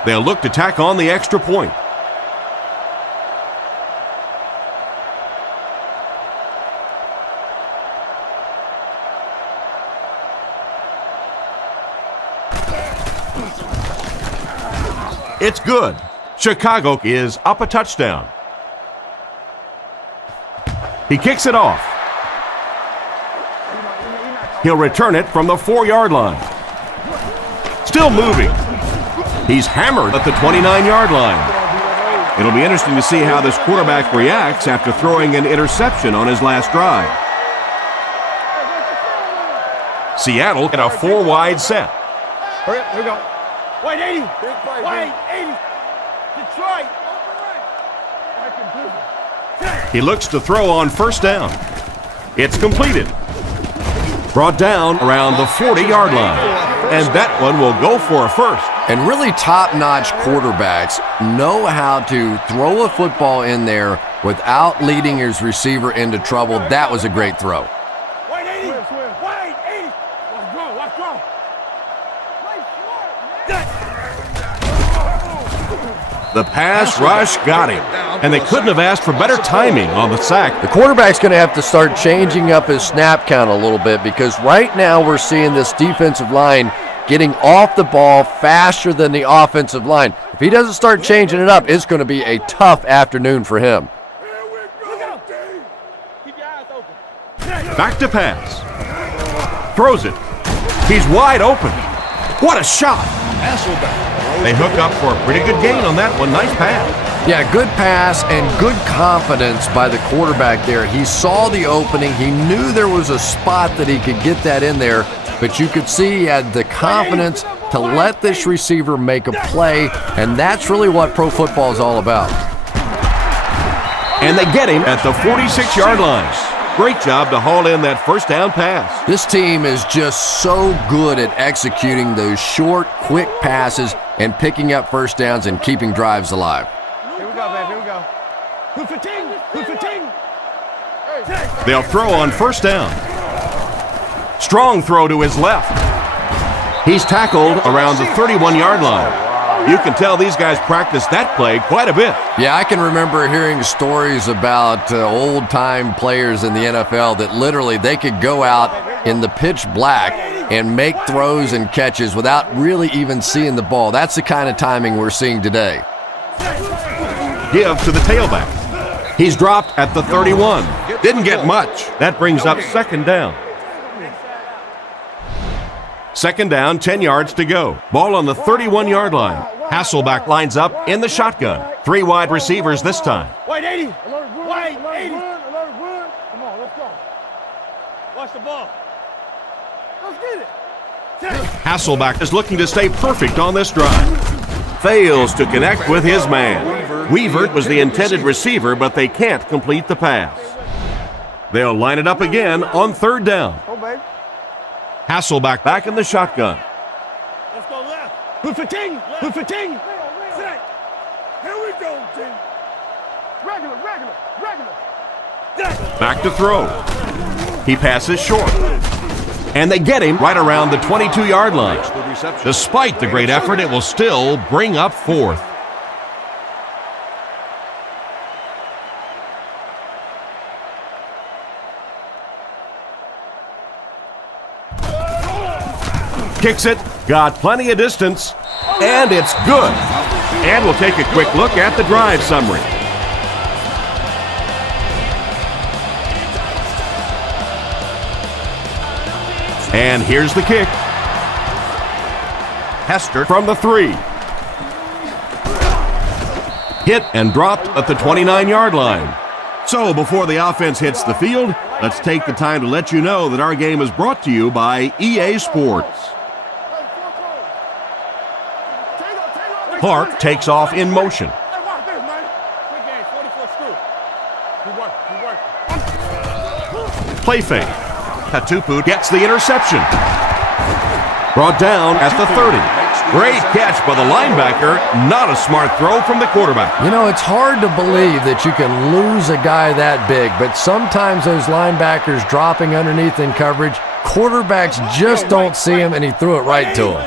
They'll look to tack on the extra point. It's good. Chicago is up a touchdown. He kicks it off. He'll return it from the 4-yard line. Still moving. He's hammered at the 29-yard line. It'll be interesting to see how this quarterback reacts after throwing an interception on his last drive. Seattle in a 4-wide set. Hurry up, here we go. Wait, 80. Wait, 80. Detroit. He looks to throw on first down. It's completed. Brought down around the 40-yard line. And that one will go for a first. And really top-notch quarterbacks know how to throw a football in there without leading his receiver into trouble. That was a great throw. Wait, 80. Wait, 80. Let's go. The pass rush got him, and they couldn't have asked for better timing on the sack. The quarterback's going to have to start changing up his snap count a little bit, because right now we're seeing this defensive line getting off the ball faster than the offensive line. If he doesn't start changing it up, it's going to be a tough afternoon for him. Back to pass. Throws it. He's wide open. What a shot. They hook up for a pretty good gain on that one. Nice pass. Yeah, good pass and good confidence by the quarterback there. He saw the opening. He knew there was a spot that he could get that in there, but you could see he had the confidence to let this receiver make a play, and that's really what pro football is all about. And they get him at the 46-yard line. Great job to haul in that first down pass. This team is just so good at executing those short, quick passes and picking up first downs and keeping drives alive. Here we go, babe. Here we go. Who's 15? They'll throw on first down. Strong throw to his left. He's tackled around the 31-yard line. You can tell these guys practice that play quite a bit. Yeah, I can remember hearing stories about old-time players in the NFL that literally they could go out in the pitch black and make throws and catches without really even seeing the ball. That's the kind of timing we're seeing today. Give to the tailback. He's dropped at the 31. Didn't get much. That brings up second down. Second down, 10 yards to go. Ball on the 31-yard line. Hasselbeck lines up in the shotgun. 3 wide receivers this time. Wait, 80. Wait, 80. Come on, let's go. Watch the ball. Let's get it. Hasselbeck is looking to stay perfect on this drive. Fails to connect with his man. Weaver was the intended receiver, but they can't complete the pass. They'll line it up again on third down. Oh, babe. Hasselbeck back in the shotgun. Let's go left. Who's 15? Who's 15? Here we go, team. Regular. Back to throw. He passes short. And they get him right around the 22-yard line. Despite the great effort, it will still bring up fourth. Kicks it, got plenty of distance, and it's good. And we'll take a quick look at the drive summary. And here's the kick. Hester from the 3. Hit and dropped at the 29-yard line. So before the offense hits the field, let's take the time to let you know that our game is brought to you by EA Sports. Clark takes off in motion. Play fake. Hatupu gets the interception. Brought down at the 30. Great catch by the linebacker. Not a smart throw from the quarterback. You know, it's hard to believe that you can lose a guy that big, but sometimes those linebackers dropping underneath in coverage, quarterbacks just don't see him, and he threw it right to him.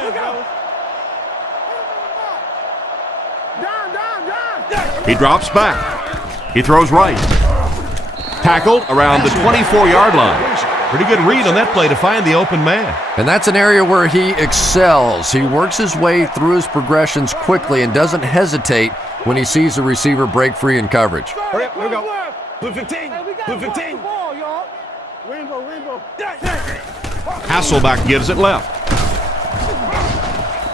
He drops back. He throws right. Tackled around the 24-yard line. Pretty good read on that play to find the open man. And that's an area where he excels. He works his way through his progressions quickly and doesn't hesitate when he sees a receiver break free in coverage. Hurry up, here we go. Blue 15. Blue 15. Rainbow. Hasselback gives it left.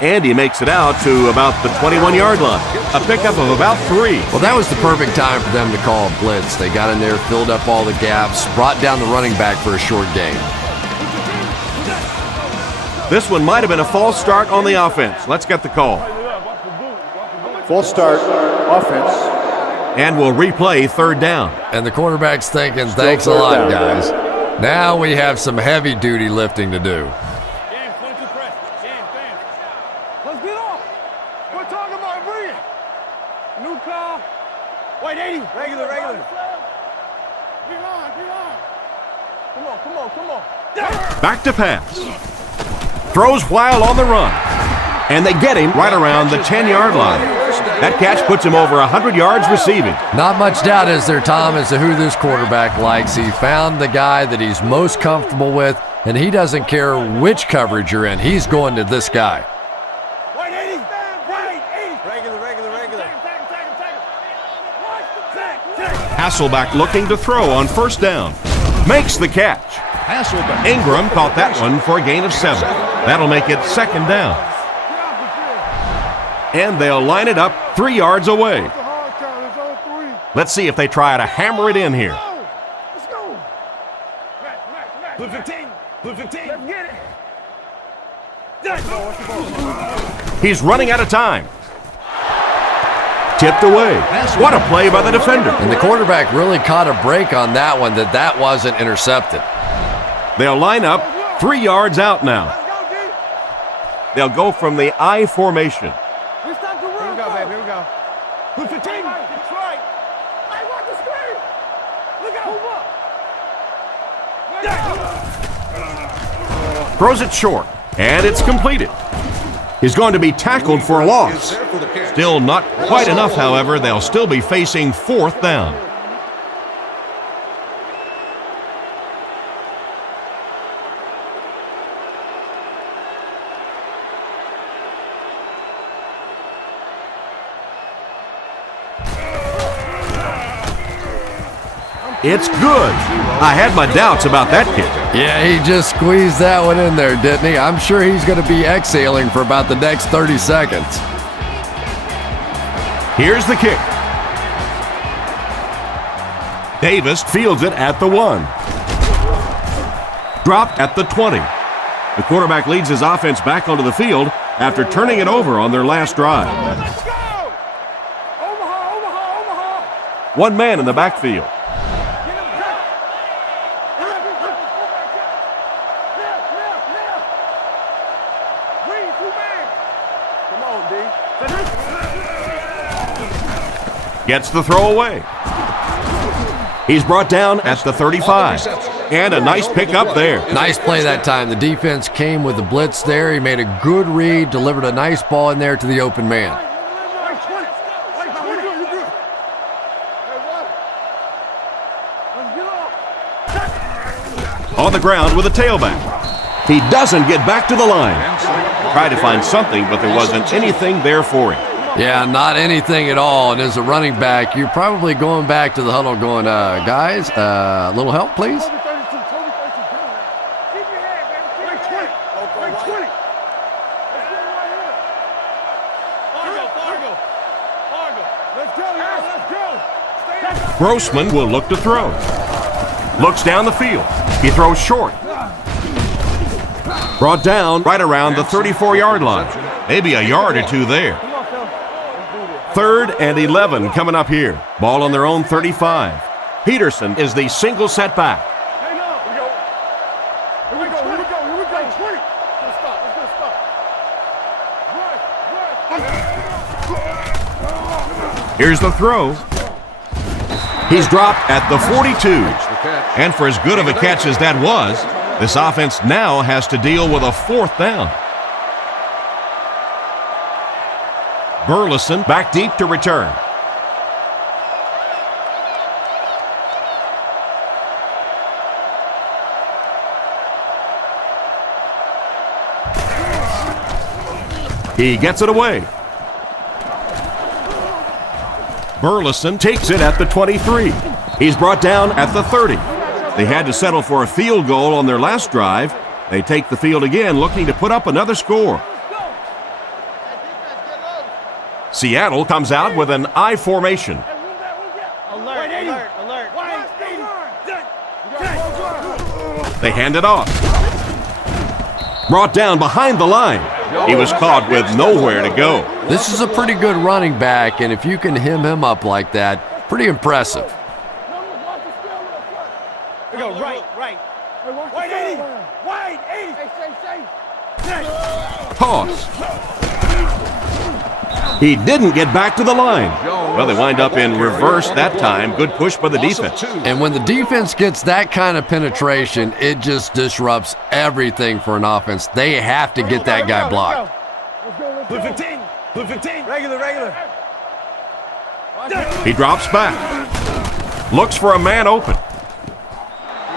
And he makes it out to about the 21-yard line. A pickup of about 3. Well, that was the perfect time for them to call a blitz. They got in there, filled up all the gaps, brought down the running back for a short gain. This one might have been a false start on the offense. Let's get the call. False start, offense. And we'll replay third down. And the quarterback's thinking, thanks a lot, guys. Now we have some heavy-duty lifting to do. Let's get off. We're talking about bringing. New car. Wait, 80. Regular. Be on. Come on. Back to pass. Throws while on the run. And they get him right around the 10-yard line. That catch puts him over 100 yards receiving. Not much doubt, is there, Tom, as to who this quarterback likes. He found the guy that he's most comfortable with, and he doesn't care which coverage you're in. He's going to this guy. Wait, 80. Regular. Hasselback looking to throw on first down. Makes the catch. Ingram caught that one for a gain of 7. That'll make it second down. And they'll line it up 3 yards away. Let's see if they try to hammer it in here. Let's go. Blue 15. Let's get it. He's running out of time. Tipped away. What a play by the defender. And the quarterback really caught a break on that one, that wasn't intercepted. They'll line up 3 yards out now. They'll go from the I formation. Here we go. Blue 15. That's right. I want the screen. Look out. Throws it short, and it's completed. He's going to be tackled for a loss. Still not quite enough, however. They'll still be facing fourth down. It's good. I had my doubts about that kick. Yeah, he just squeezed that one in there, didn't he? I'm sure he's going to be exhaling for about the next 30 seconds. Here's the kick. Davis fields it at the 1. Dropped at the 20. The quarterback leads his offense back onto the field after turning it over on their last drive. Let's go. Omaha. One man in the backfield. Gets the throw away. He's brought down at the 35. And a nice pickup there. Nice play that time. The defense came with the blitz there. He made a good read, delivered a nice ball in there to the open man. On the ground with a tailback. He doesn't get back to the line. Tried to find something, but there wasn't anything there for him. Yeah, not anything at all. And as a running back, you're probably going back to the huddle going, guys, a little help, please? Grossman will look to throw. Looks down the field. He throws short. Brought down right around the 34-yard line. Maybe a yard or two there. 3rd and 11 coming up here. Ball on their own 35. Peterson is the single setback. Here's the throw. He's dropped at the 42. And for as good of a catch as that was, this offense now has to deal with a 4th down. Burleson back deep to return. He gets it away. Burleson takes it at the 23. He's brought down at the 30. They had to settle for a field goal on their last drive. They take the field again, looking to put up another score. Seattle comes out with an I formation. Alert, alert, alert. They hand it off. Brought down behind the line. He was caught with nowhere to go. This is a pretty good running back, and if you can hem him up like that, pretty impressive. We go right. Wide 80. Wide 80. Toss. He didn't get back to the line. Well, they wind up in reverse that time. Good push by the defense. And when the defense gets that kind of penetration, it just disrupts everything for an offense. They have to get that guy blocked. Blue 15. Blue 15. Regular. He drops back. Looks for a man open.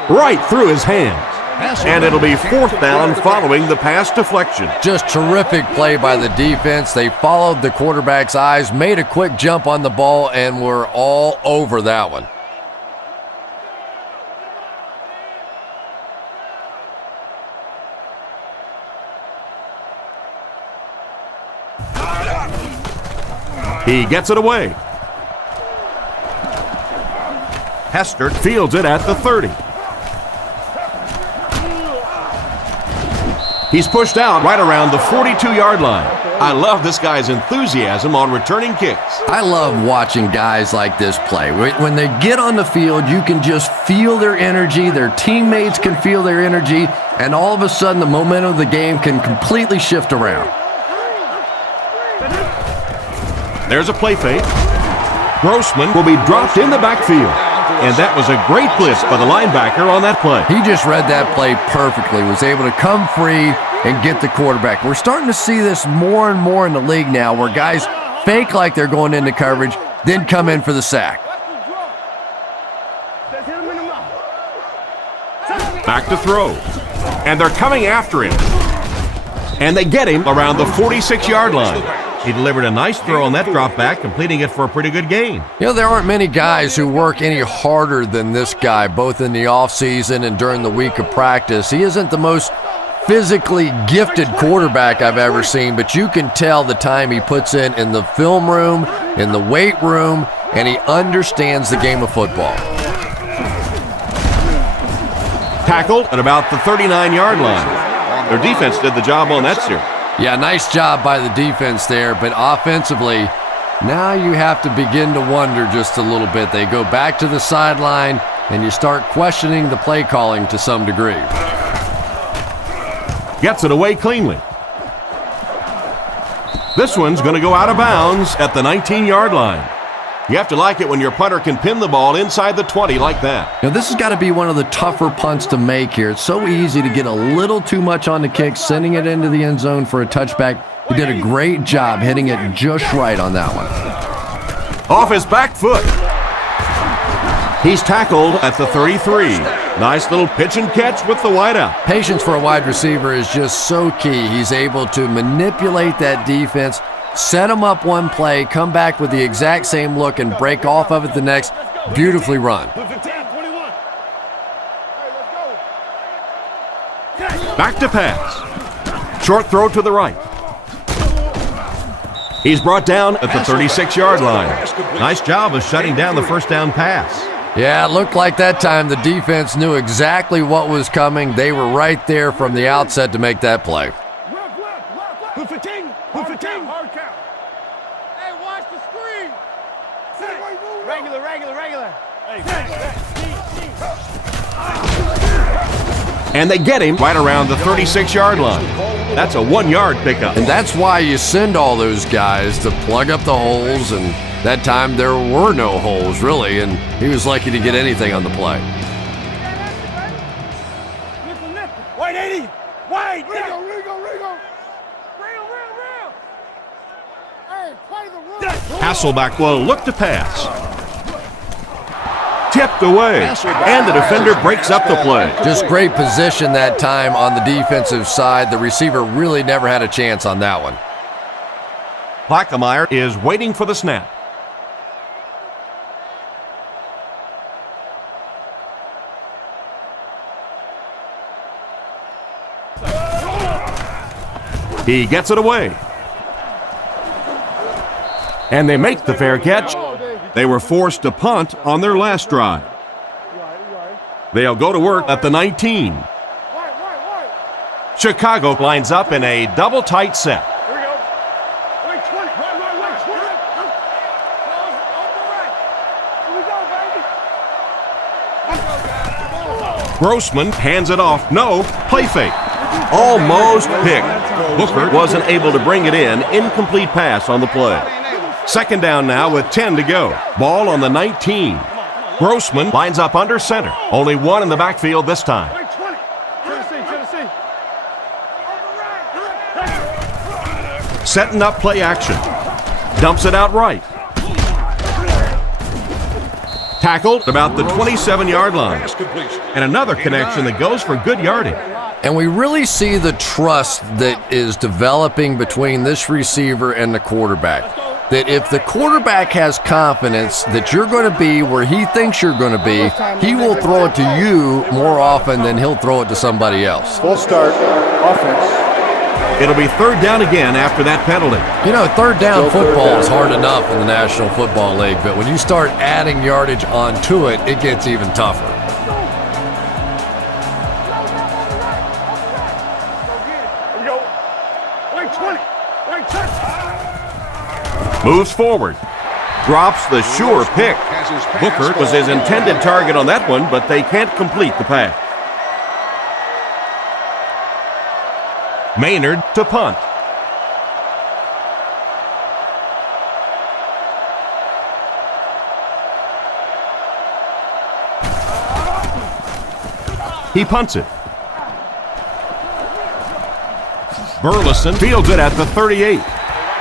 Right through his hands. And it'll be 4th down following the pass deflection. Just terrific play by the defense. They followed the quarterback's eyes, made a quick jump on the ball, and were all over that one. He gets it away. Hester fields it at the 30. He's pushed out right around the 42-yard line. I love this guy's enthusiasm on returning kicks. I love watching guys like this play. When they get on the field, you can just feel their energy. Their teammates can feel their energy. And all of a sudden, the momentum of the game can completely shift around. There's a play fake. Grossman will be dropped in the backfield. And that was a great blitz by the linebacker on that play. He just read that play perfectly, was able to come free and get the quarterback. We're starting to see this more and more in the league now, where guys fake like they're going into coverage, then come in for the sack. Back to throw. And they're coming after him. And they get him around the 46-yard line. He delivered a nice throw on that drop back, completing it for a pretty good gain. You know, there aren't many guys who work any harder than this guy, both in the offseason and during the week of practice. He isn't the most physically gifted quarterback I've ever seen, but you can tell the time he puts in the film room, in the weight room, and he understands the game of football. Tackled at about the 39-yard line. Their defense did the job on that series. Yeah, nice job by the defense there, but offensively, now you have to begin to wonder just a little bit. They go back to the sideline, and you start questioning the play calling to some degree. Gets it away cleanly. This one's going to go out of bounds at the 19-yard line. You have to like it when your punter can pin the ball inside the 20 like that. Now, this has got to be one of the tougher punts to make here. It's so easy to get a little too much on the kick, sending it into the end zone for a touchback. He did a great job hitting it just right on that one. Off his back foot. He's tackled at the 33. Nice little pitch and catch with the wideout. Patience for a wide receiver is just so key. He's able to manipulate that defense, set him up one play, come back with the exact same look, and break off of it the next. Beautifully run. Back to pass. Short throw to the right. He's brought down at the 36-yard line. Nice job of shutting down the first down pass. Yeah, it looked like that time the defense knew exactly what was coming. They were right there from the outset to make that play. Hard count. Hey, watch the screen. Regular. And they get him right around the 36-yard line. That's a 1-yard pickup. And that's why you send all those guys to plug up the holes and That time there were no holes, really, and he was lucky to get anything on the play. Wait, 80! Wait! Rigo. Hey, play the rule. Hasselback will look to pass. Tipped away, and the defender breaks up the play. Just great position that time on the defensive side. The receiver really never had a chance on that one. Plackemire is waiting for the snap. He gets it away. And they make the fair catch. They were forced to punt on their last drive. They'll go to work at the 19. Chicago lines up in a double tight set. Grossman hands it off. No, play fake. Almost picked. Booker wasn't able to bring it in. Incomplete pass on the play. Second down now with 10 to go. Ball on the 19. Grossman lines up under center. Only one in the backfield this time. Setting up play action. Dumps it out right. Tackled about the 27-yard line. And another connection that goes for good yardage. And we really see the trust that is developing between this receiver and the quarterback. That if the quarterback has confidence that you're going to be where he thinks you're going to be, he will throw it to you more often than he'll throw it to somebody else. Full start, offense. It'll be third down again after that penalty. You know, third down football is hard enough in the National Football League, but when you start adding yardage onto it, it gets even tougher. Moves forward. Drops the sure pick. Booker was his intended target on that one, but they can't complete the pass. Maynard to punt. He punts it. Burleson fields it at the 38.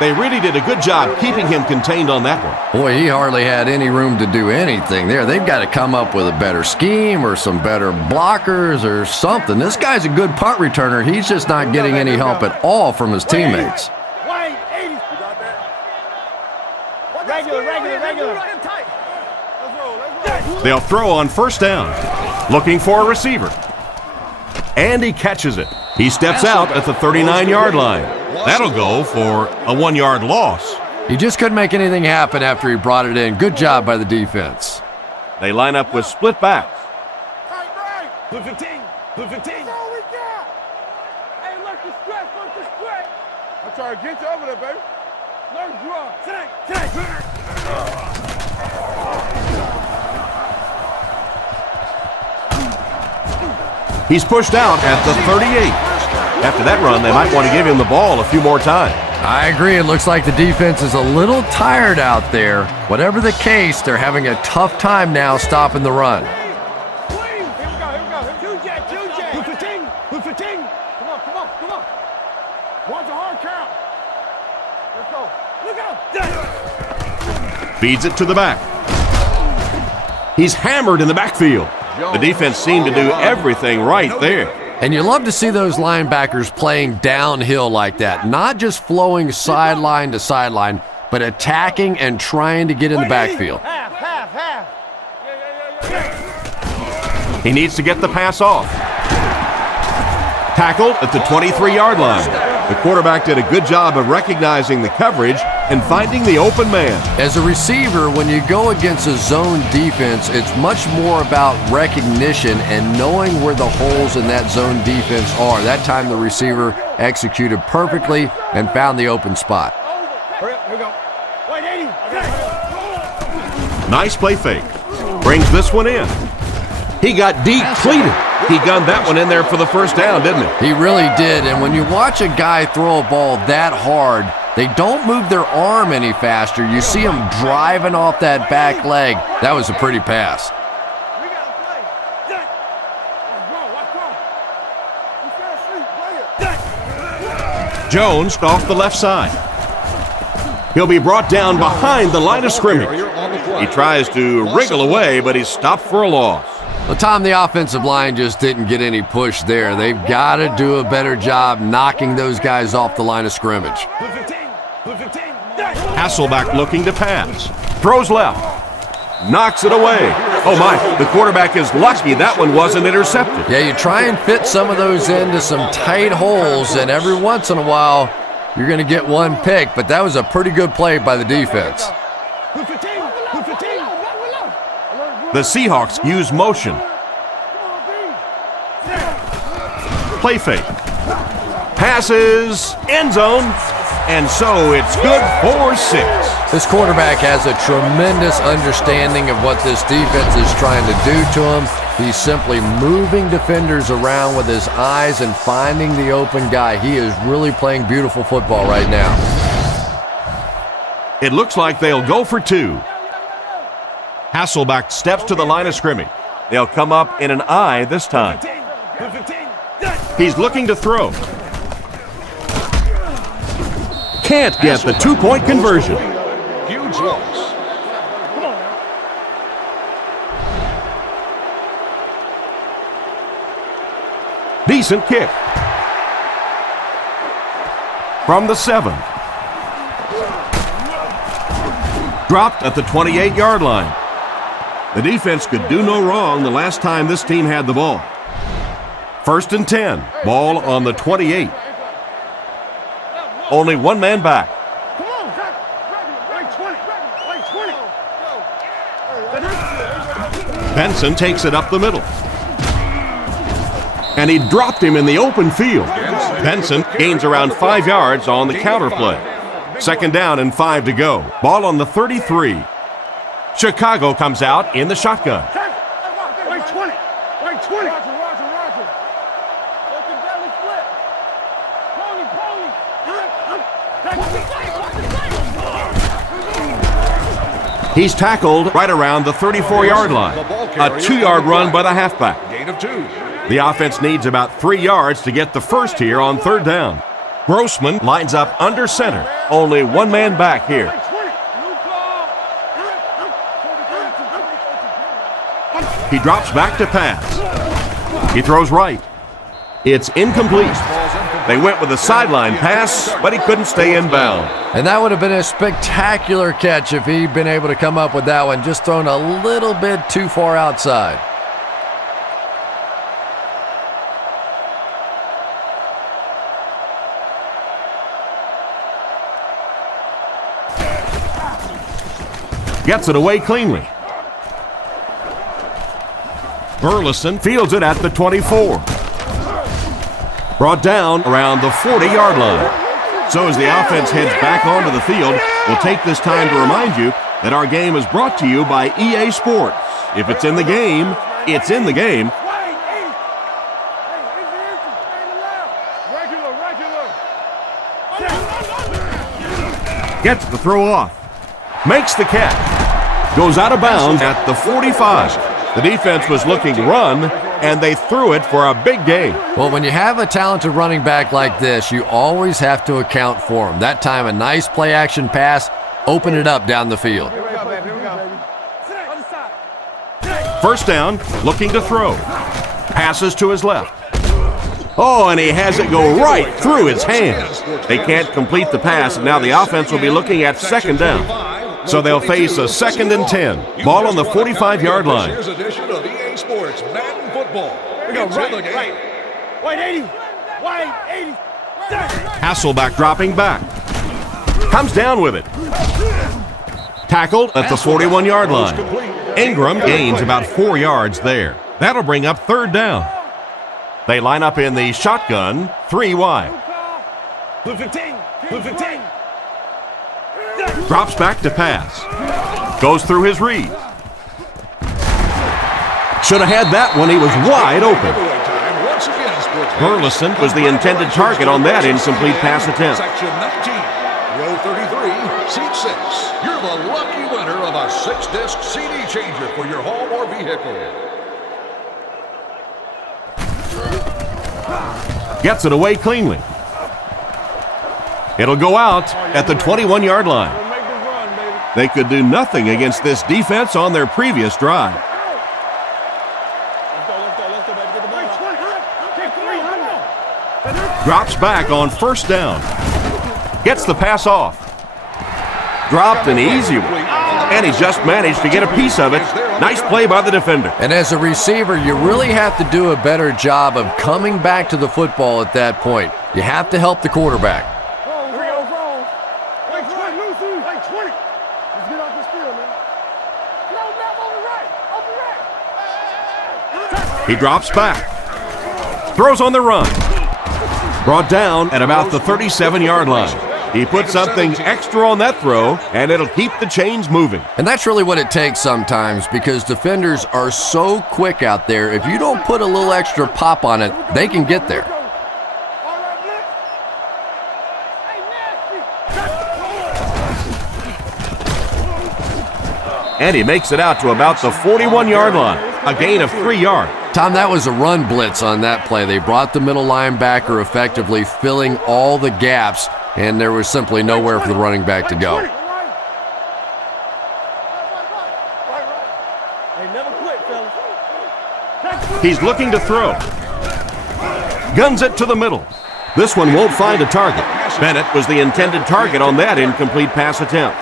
They really did a good job keeping him contained on that one. Boy, he hardly had any room to do anything there. They've got to come up with a better scheme or some better blockers or something. This guy's a good punt returner. He's just not getting any help at all from his teammates. They'll throw on first down. Looking for a receiver. And he catches it. He steps out at the 39-yard line. That'll go for a 1-yard loss. He just couldn't make anything happen after he brought it in. Good job by the defense. They line up with split backs. Blue 15. Blue 15. That's all we got. Hey, look the stretch. Look the stretch. I'm trying to get you over there, baby. Learn draw. Tank. He's pushed out at the 38. After that run, they might want to give him the ball a few more times. I agree. It looks like the defense is a little tired out there. Whatever the case, they're having a tough time now stopping the run. Here we go. 2J. Blue 15. Blue 15. Come on. One's a hard count. Let's go. Look out. Feeds it to the back. He's hammered in the backfield. The defense seemed to do everything right there. And you love to see those linebackers playing downhill like that, not just flowing sideline to sideline, but attacking and trying to get in the backfield. Half. He needs to get the pass off. Tackled at the 23-yard line. The quarterback did a good job of recognizing the coverage and finding the open man. As a receiver, when you go against a zone defense, it's much more about recognition and knowing where the holes in that zone defense are. That time the receiver executed perfectly and found the open spot. Hurry up. Here we go. Wait, 80. Nice play fake. Brings this one in. He got depleted. He gunned that one in there for the first down, didn't he? He really did, and when you watch a guy throw a ball that hard, They don't move their arm any faster. You see them driving off that back leg. That was a pretty pass. We got to play. Let's go. Let's go. You fell asleep. Play it. Jones off the left side. He'll be brought down behind the line of scrimmage. He tries to wriggle away, but he's stopped for a loss. Well, Tom, the offensive line just didn't get any push there. They've got to do a better job knocking those guys off the line of scrimmage. Hasselbeck looking to pass. Throws left. Knocks it away. Oh my, the quarterback is lucky that one wasn't intercepted. Yeah, you try and fit some of those into some tight holes, and every once in a while, you're going to get one pick, but that was a pretty good play by the defense. The Seahawks use motion. Play fake. Passes. End zone. And so it's good for 6. This quarterback has a tremendous understanding of what this defense is trying to do to him. He's simply moving defenders around with his eyes and finding the open guy. He is really playing beautiful football right now. It looks like they'll go for 2. Hasselbeck steps to the line of scrimmage. They'll come up in an I this time. He's looking to throw. Can't get the 2-point conversion. Huge loss. Decent kick. From the 7. Dropped at the 28-yard line. The defense could do no wrong the last time this team had the ball. 1st and 10. Ball on the 28. Only one man back. Come on, right 20. Benson takes it up the middle. And he dropped him in the open field. Benson gains around 5 yards on the counter play. 2nd down and 5 to go. Ball on the 33. Chicago comes out in the shotgun. Right 20. Right 20. Roger. Let the belly flip. Pony. He's tackled right around the 34-yard line. A 2-yard run by the halfback. Gain of 2. The offense needs about 3 yards to get the first here on 3rd down. Grossman lines up under center. Only one man back here. He drops back to pass. He throws right. It's incomplete. They went with a sideline pass, but he couldn't stay in bounds. And that would have been a spectacular catch if he'd been able to come up with that one, just thrown a little bit too far outside. Gets it away cleanly. Burleson fields it at the 24. Brought down around the 40-yard line. So as the offense heads back onto the field, we'll take this time to remind you that our game is brought to you by EA Sports. If it's in the game, it's in the game. Gets the throw off. Makes the catch. Goes out of bounds at the 45. The defense was looking to run, and they threw it for a big gain. Well, when you have a talented running back like this, you always have to account for him. That time, a nice play-action pass opened it up down the field. 1st down, looking to throw. Passes to his left. Oh, and he has it go right through his hands. They can't complete the pass, and now the offense will be looking at 2nd down. So they'll face a 2nd and 10. Ball on the 45-yard line. Here's edition of EA Sports Madden Football. Right. White 80. White 80. Hasselbeck dropping back. Comes down with it. Tackled at the 41-yard line. Ingram gains about 4 yards there. That'll bring up 3rd down. They line up in the shotgun, 3 wide. Drops back to pass. Goes through his read. Should have had that one. He was wide open. Burleson was the intended target on that incomplete pass attempt. row 33, seat 6. You're the lucky winner of a 6-disc CD changer for your home or vehicle. Gets it away cleanly. It'll go out at the 21-yard line. They could do nothing against this defense on their previous drive. Drops back on first down. Gets the pass off. Dropped an easy one. And he just managed to get a piece of it. Nice play by the defender. And as a receiver, you really have to do a better job of coming back to the football at that point. You have to help the quarterback. He drops back. Throws on the run. Brought down at about the 37-yard line. He put something extra on that throw, and it'll keep the chains moving. And that's really what it takes sometimes, because defenders are so quick out there. If you don't put a little extra pop on it, they can get there. And he makes it out to about the 41-yard line, a gain of 3 yards. Tom, that was a run blitz on that play. They brought the middle linebacker effectively, filling all the gaps, and there was simply nowhere for the running back to go. He's looking to throw. Guns it to the middle. This one won't find a target. Bennett was the intended target on that incomplete pass attempt.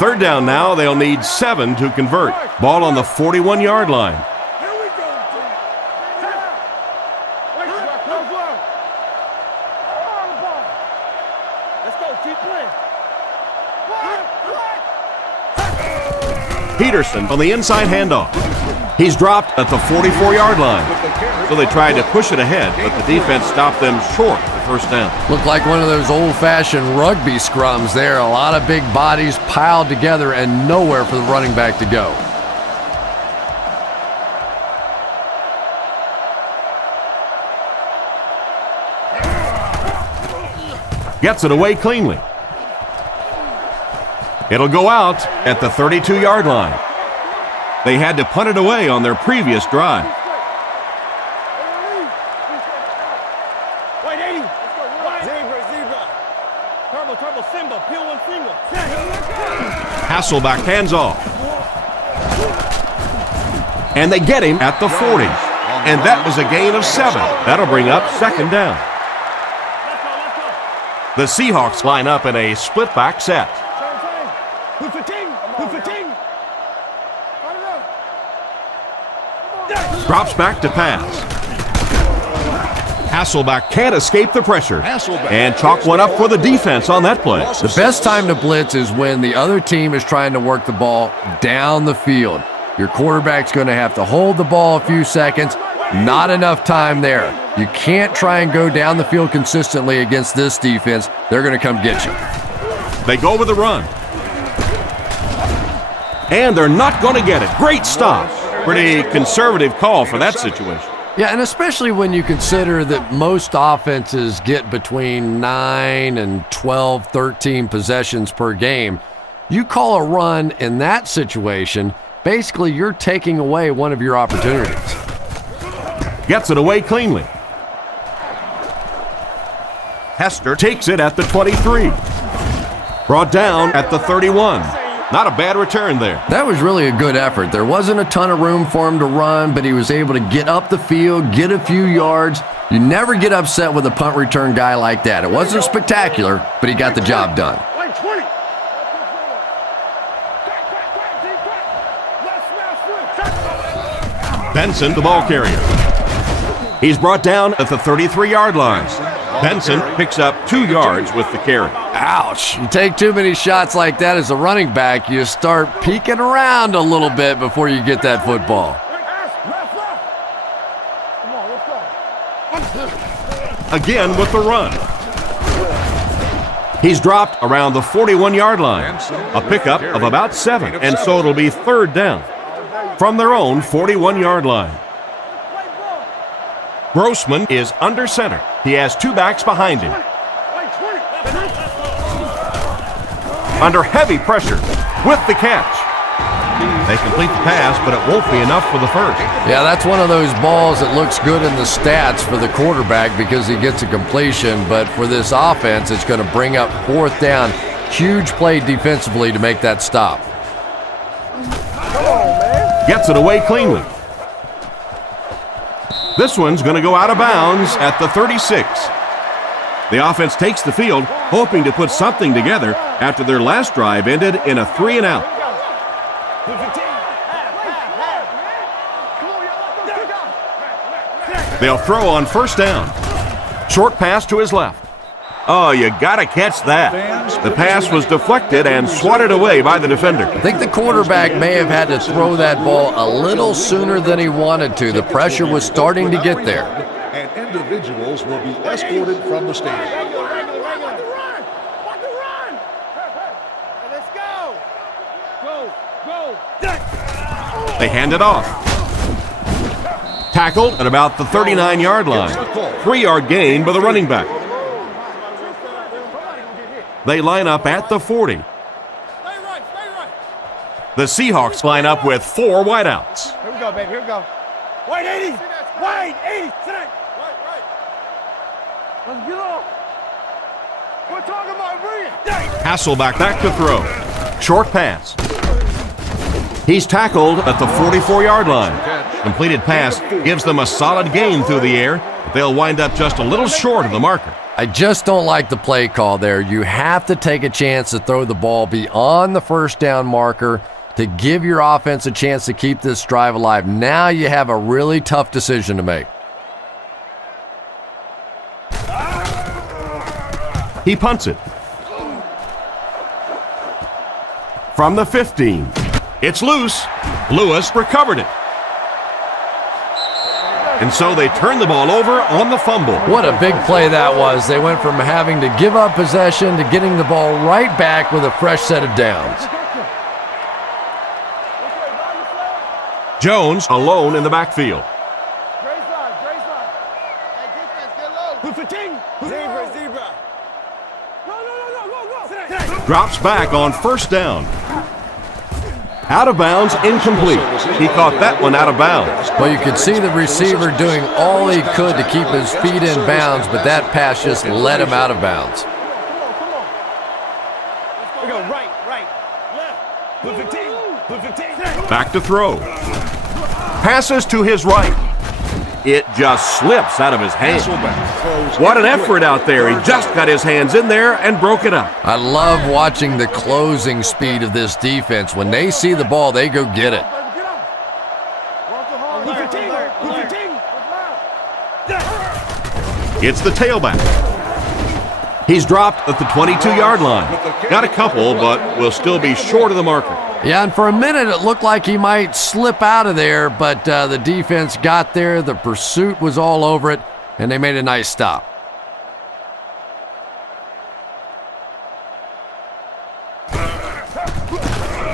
Third down now, they'll need 7 to convert. Ball on the 41-yard line. Peterson on the inside handoff. He's dropped at the 44-yard line. So they tried to push it ahead, but the defense stopped them short of the first down. Looked like one of those old-fashioned rugby scrums there. A lot of big bodies piled together and nowhere for the running back to go. Gets it away cleanly. It'll go out at the 32-yard line. They had to punt it away on their previous drive. Hasselback hands off. And they get him at the 40. And that was a gain of 7. That'll bring up second down. The Seahawks line up in a split back set. Drops back to pass. Hasselback can't escape the pressure. And chalk one up for the defense on that play. The best time to blitz is when the other team is trying to work the ball down the field. Your quarterback's going to have to hold the ball a few seconds. Not enough time there. You can't try and go down the field consistently against this defense. They're going to come get you. They go with the run. And they're not going to get it. Great stop. Pretty conservative call for that situation. Yeah, and especially when you consider that most offenses get between 9 and 12, 13 possessions per game. You call a run in that situation, basically you're taking away one of your opportunities. Gets it away cleanly. Hester takes it at the 23. Brought down at the 31. Not a bad return there. That was really a good effort. There wasn't a ton of room for him to run, but he was able to get up the field, get a few yards. You never get upset with a punt return guy like that. It wasn't spectacular, but he got the job done. Benson, the ball carrier. He's brought down at the 33-yard line. Benson picks up 2 yards with the carry. Ouch. You take too many shots like that as a running back, you start peeking around a little bit before you get that football. Again with the run. He's dropped around the 41-yard line. A pickup of about 7, and so it'll be third down from their own 41-yard line. Grossman is under center. He has 2 backs behind him. under heavy pressure with the catch. They complete the pass, but it won't be enough for the first. Yeah, that's one of those balls that looks good in the stats for the quarterback because he gets a completion, but for this offense, it's going to bring up 4th down. Huge play defensively to make that stop. Gets it away cleanly. This one's going to go out of bounds at the 36. The offense takes the field, hoping to put something together after their last drive ended in a 3-and-out. They'll throw on 1st down. Short pass to his left. Oh, you gotta catch that. The pass was deflected and swatted away by the defender. I think the quarterback may have had to throw that ball a little sooner than he wanted to. The pressure was starting to get there. And individuals will be escorted from the stadium. They hand it off. Tackled at about the 39-yard line. 3-yard gain by the running back. They line up at the 40. The Seahawks line up with 4 wideouts. Here we go, baby. Here we go. Wait, 80. Wait, 80. Tonight. Let's get off. We're talking about bringing. Hasselback back to throw. Short pass. He's tackled at the 44-yard line. Completed pass gives them a solid gain through the air, but they'll wind up just a little short of the marker. I just don't like the play call there. You have to take a chance to throw the ball beyond the 1st down marker to give your offense a chance to keep this drive alive. Now you have a really tough decision to make. He punts it. From the 15. It's loose. Lewis recovered it. And so they turn the ball over on the fumble. What a big play that was. They went from having to give up possession to getting the ball right back with a fresh set of downs. Jones alone in the backfield. Drops back on 1st down. Out of bounds, incomplete. He caught that one out of bounds. Well, you could see the receiver doing all he could to keep his feet in bounds, but that pass just let him out of bounds. We go right, left. Back to throw. Passes to his right. It just slips out of his hands. What an effort out there. He just got his hands in there and broke it up. I love watching the closing speed of this defense. When they see the ball, they go get it. It's the tailback. He's dropped at the 22-yard line. Got a couple, but will still be short of the marker. Yeah, and for a minute it looked like he might slip out of there, but the defense got there. The pursuit was all over it, and they made a nice stop.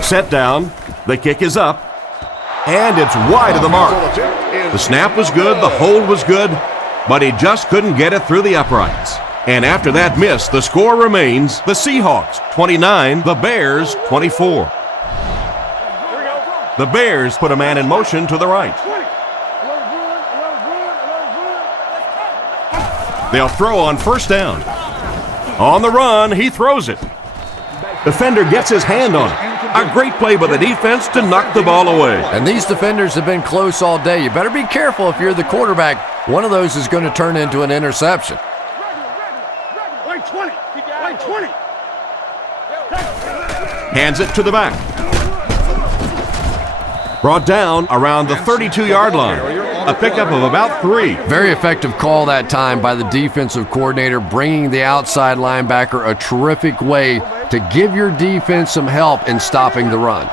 Set down. The kick is up, and it's wide of the mark. The snap was good, the hold was good, but he just couldn't get it through the uprights. And after that miss, the score remains the Seahawks 29, the Bears 24. The Bears put a man in motion to the right. They'll throw on 1st down. On the run, he throws it. Defender gets his hand on it. A great play by the defense to knock the ball away. And these defenders have been close all day. You better be careful if you're the quarterback. One of those is going to turn into an interception. Wait 20. Wait 20. Hands it to the back. Brought down around the 32-yard line. A pickup of about 3. Very effective call that time by the defensive coordinator, bringing the outside linebacker a terrific way to give your defense some help in stopping the run.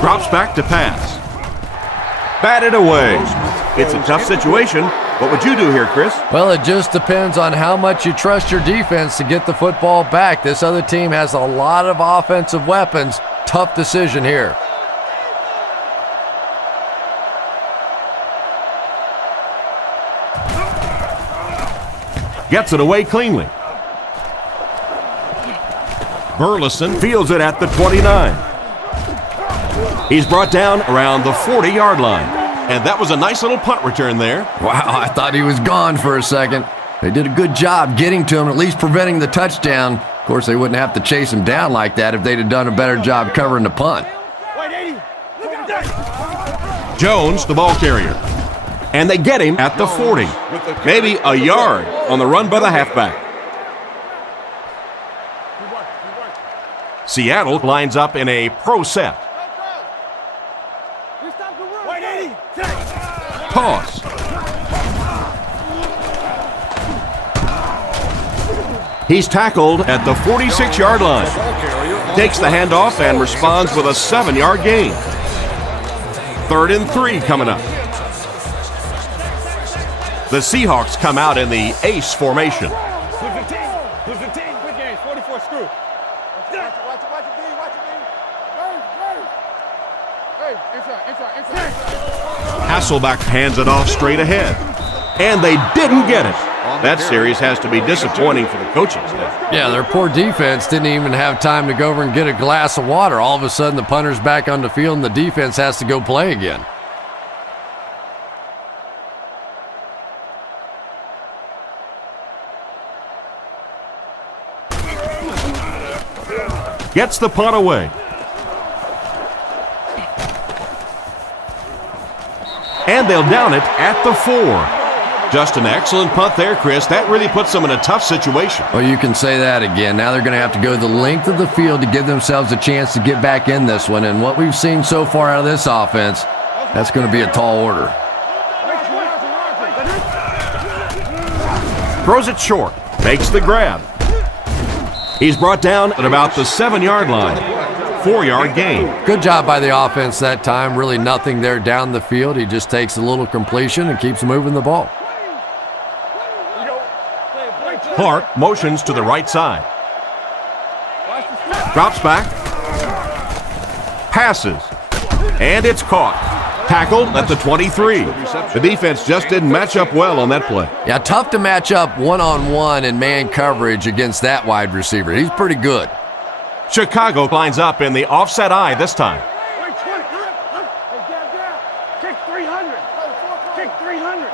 Drops back to pass. Batted away. It's a tough situation. What would you do here, Chris? Well, it just depends on how much you trust your defense to get the football back. This other team has a lot of offensive weapons. Tough decision here. Gets it away cleanly. Burleson fields it at the 29. He's brought down around the 40-yard line. And that was a nice little punt return there. Wow, I thought he was gone for a second. They did a good job getting to him, at least preventing the touchdown. Of course, they wouldn't have to chase him down like that if they'd have done a better job covering the punt. Jones, the ball carrier. And they get him at the 40. Maybe a yard on the run by the halfback. Seattle lines up in a pro set. Toss. He's tackled at the 46-yard line. Takes the handoff and responds with a 7-yard gain. 3rd and 3 coming up. The Seahawks come out in the ace formation. Hasselback hands it off straight ahead. And they didn't get it. That series has to be disappointing for the coaching staff. Yeah, their poor defense didn't even have time to go over and get a glass of water. All of a sudden, the punter's back on the field, and the defense has to go play again. Gets the punt away. And they'll down it at the 4. Just an excellent punt there, Chris. That really puts them in a tough situation. Well, you can say that again. Now they're going to have to go the length of the field to give themselves a chance to get back in this one. And what we've seen so far out of this offense, that's going to be a tall order. Throws it short. Makes the grab. He's brought down at about the 7-yard line. 4-yard gain. Good job by the offense that time. Really nothing there down the field. He just takes a little completion and keeps moving the ball. Clark motions to the right side. Drops back. Passes. And it's caught. Tackled at the 23. The defense just didn't match up well on that play. Yeah, tough to match up one-on-one in man coverage against that wide receiver. He's pretty good. Chicago lines up in the offset eye this time. Kick 300. Kick 300.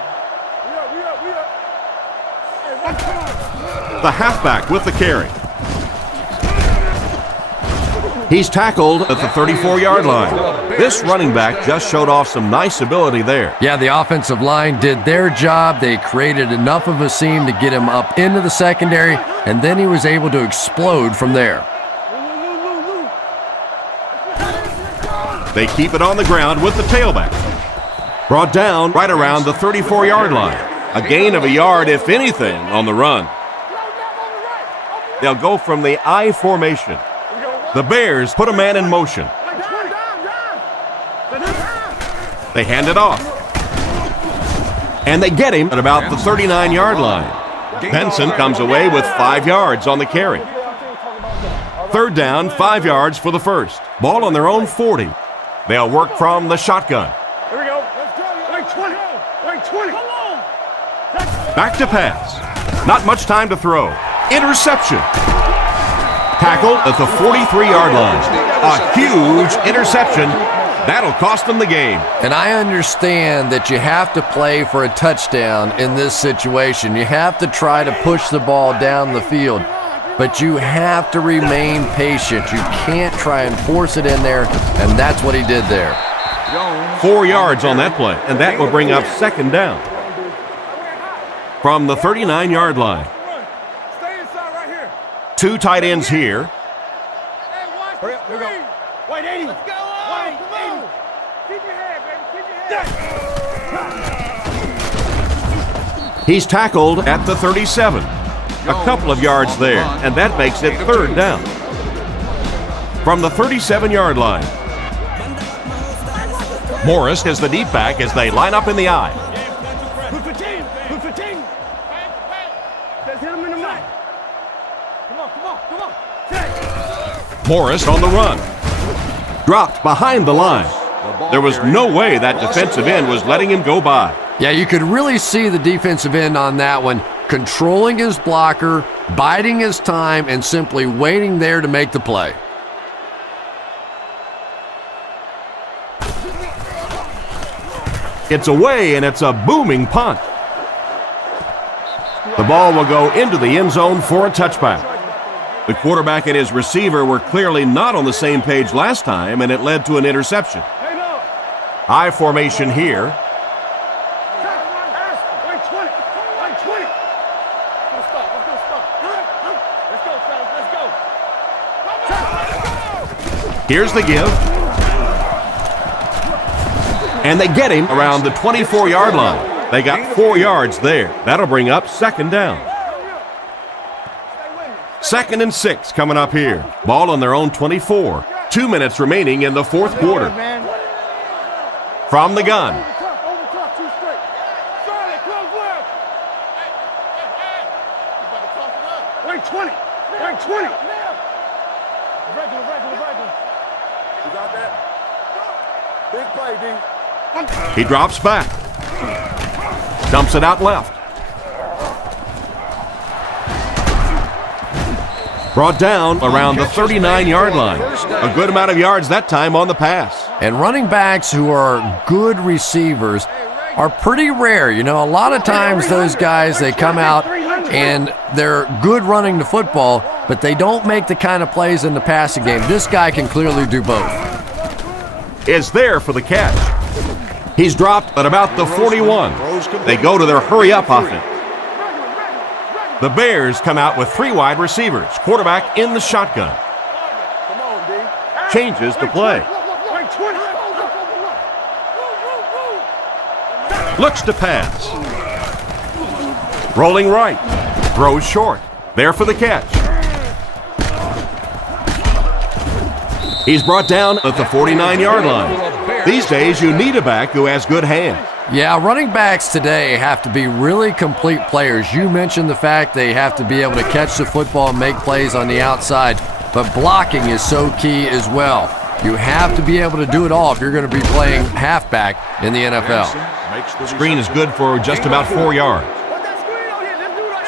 The halfback with the carry. He's tackled at the 34-yard line. This running back just showed off some nice ability there. Yeah, the offensive line did their job. They created enough of a seam to get him up into the secondary, and then he was able to explode from there. They keep it on the ground with the tailback. Brought down right around the 34-yard line. A gain of a yard, if anything, on the run. They'll go from the I formation. The Bears put a man in motion. They hand it off. And they get him at about the 39-yard line. Benson comes away with 5 yards on the carry. 3rd down, 5 yards for the first. Ball on their own 40. They'll work from the shotgun. Here we go. Let's go. Wait 20. Wait 20. Come on. Back to pass. Not much time to throw. Interception. Tackled at the 43-yard line. A huge interception. That'll cost them the game. And I understand that you have to play for a touchdown in this situation. You have to try to push the ball down the field. But you have to remain patient. You can't try and force it in there, and that's what he did there. 4 yards on that play, and that will bring up 2nd down. From the 39-yard line. Stay inside right here. 2 tight ends here. Hurry up. Here we go. Wait 80. Let's go. Wait 80. Keep your head, baby. Keep your head. He's tackled at the 37. A couple of yards there, and that makes it 3rd down. From the 37-yard line. Morris is the deep back as they line up in the eye. Put 15. Put 15. Let's hit him in the mouth. Come on. Morris on the run. Dropped behind the line. There was no way that defensive end was letting him go by. Yeah, you could really see the defensive end on that one, controlling his blocker, biding his time and simply waiting there to make the play. It's away, and it's a booming punt. The ball will go into the end zone for a touchback. The quarterback and his receiver were clearly not on the same page last time, and it led to an interception. I formation here. Here's the give. And they get him around the 24-yard line. They got 4 yards there. That'll bring up second down. 2nd and 6 coming up here. Ball on their own 24. 2 minutes remaining in the fourth quarter. From the gun. Right 20. Right 20. Regular. You got that? Big play, D. He drops back. Dumps it out left. Brought down around the 39-yard line. A good amount of yards that time on the pass. And running backs who are good receivers are pretty rare. You know, a lot of times those guys, they come out and they're good running the football, but they don't make the kind of plays in the passing game. This guy can clearly do both. Is there for the catch. He's dropped at about the 41. They go to their hurry-up offense. The Bears come out with 3 wide receivers. Quarterback in the shotgun. Changes the play. Looks to pass. Rolling right. Throws short. There for the catch. He's brought down at the 49-yard line. These days, you need a back who has good hands. Yeah, running backs today have to be really complete players. You mentioned the fact they have to be able to catch the football and make plays on the outside, but blocking is so key as well. You have to be able to do it all if you're going to be playing halfback in the NFL. The screen is good for just about 4 yards.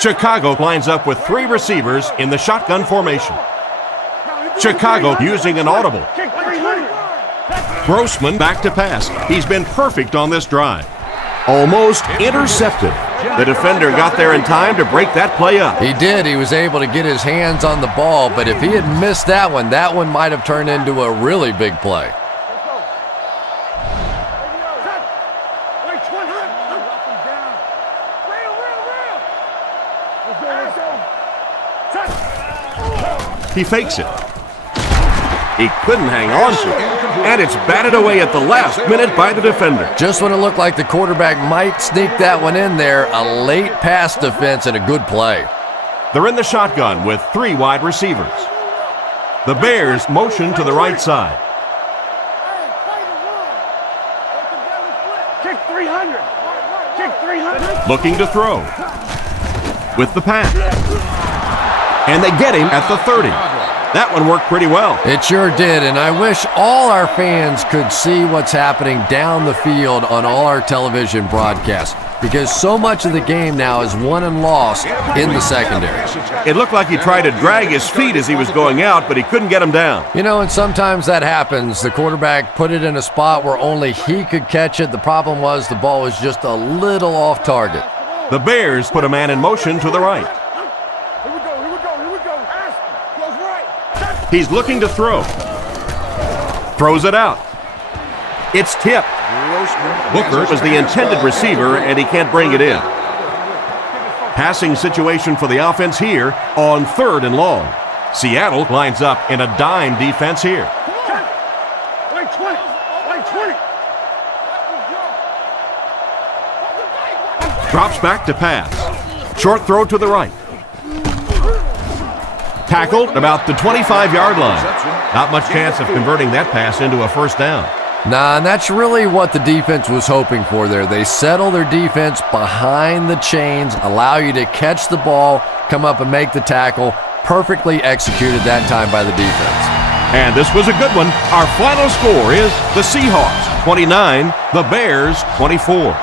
Chicago lines up with 3 receivers in the shotgun formation. Chicago using an audible. Grossman back to pass. He's been perfect on this drive. Almost intercepted. The defender got there in time to break that play up. He did. He was able to get his hands on the ball, but if he had missed that one might have turned into a really big play. He fakes it. He couldn't hang on to it. And it's batted away at the last minute by the defender. Just when it looked like the quarterback might sneak that one in there, a late pass defense and a good play. They're in the shotgun with 3 wide receivers. The Bears motion to the right side. Kick 300. Kick 300. Looking to throw. With the pass. And they get him at the 30. That one worked pretty well. It sure did, and I wish all our fans could see what's happening down the field on all our television broadcasts, because so much of the game now is won and lost in the secondary. It looked like he tried to drag his feet as he was going out, but he couldn't get him down. You know, and sometimes that happens. The quarterback put it in a spot where only he could catch it. The problem was the ball was just a little off target. The Bears put a man in motion to the right. He's looking to throw. Throws it out. It's tipped. Booker was the intended receiver, and he can't bring it in. Passing situation for the offense here on 3rd and long. Seattle lines up in a dime defense here. Drops back to pass. Short throw to the right. Tackled about the 25-yard line. Not much chance of converting that pass into a first down. Nah, and that's really what the defense was hoping for there. They settle their defense behind the chains, allow you to catch the ball, come up and make the tackle. Perfectly executed that time by the defense. And this was a good one. Our final score is the Seahawks 29, the Bears 24.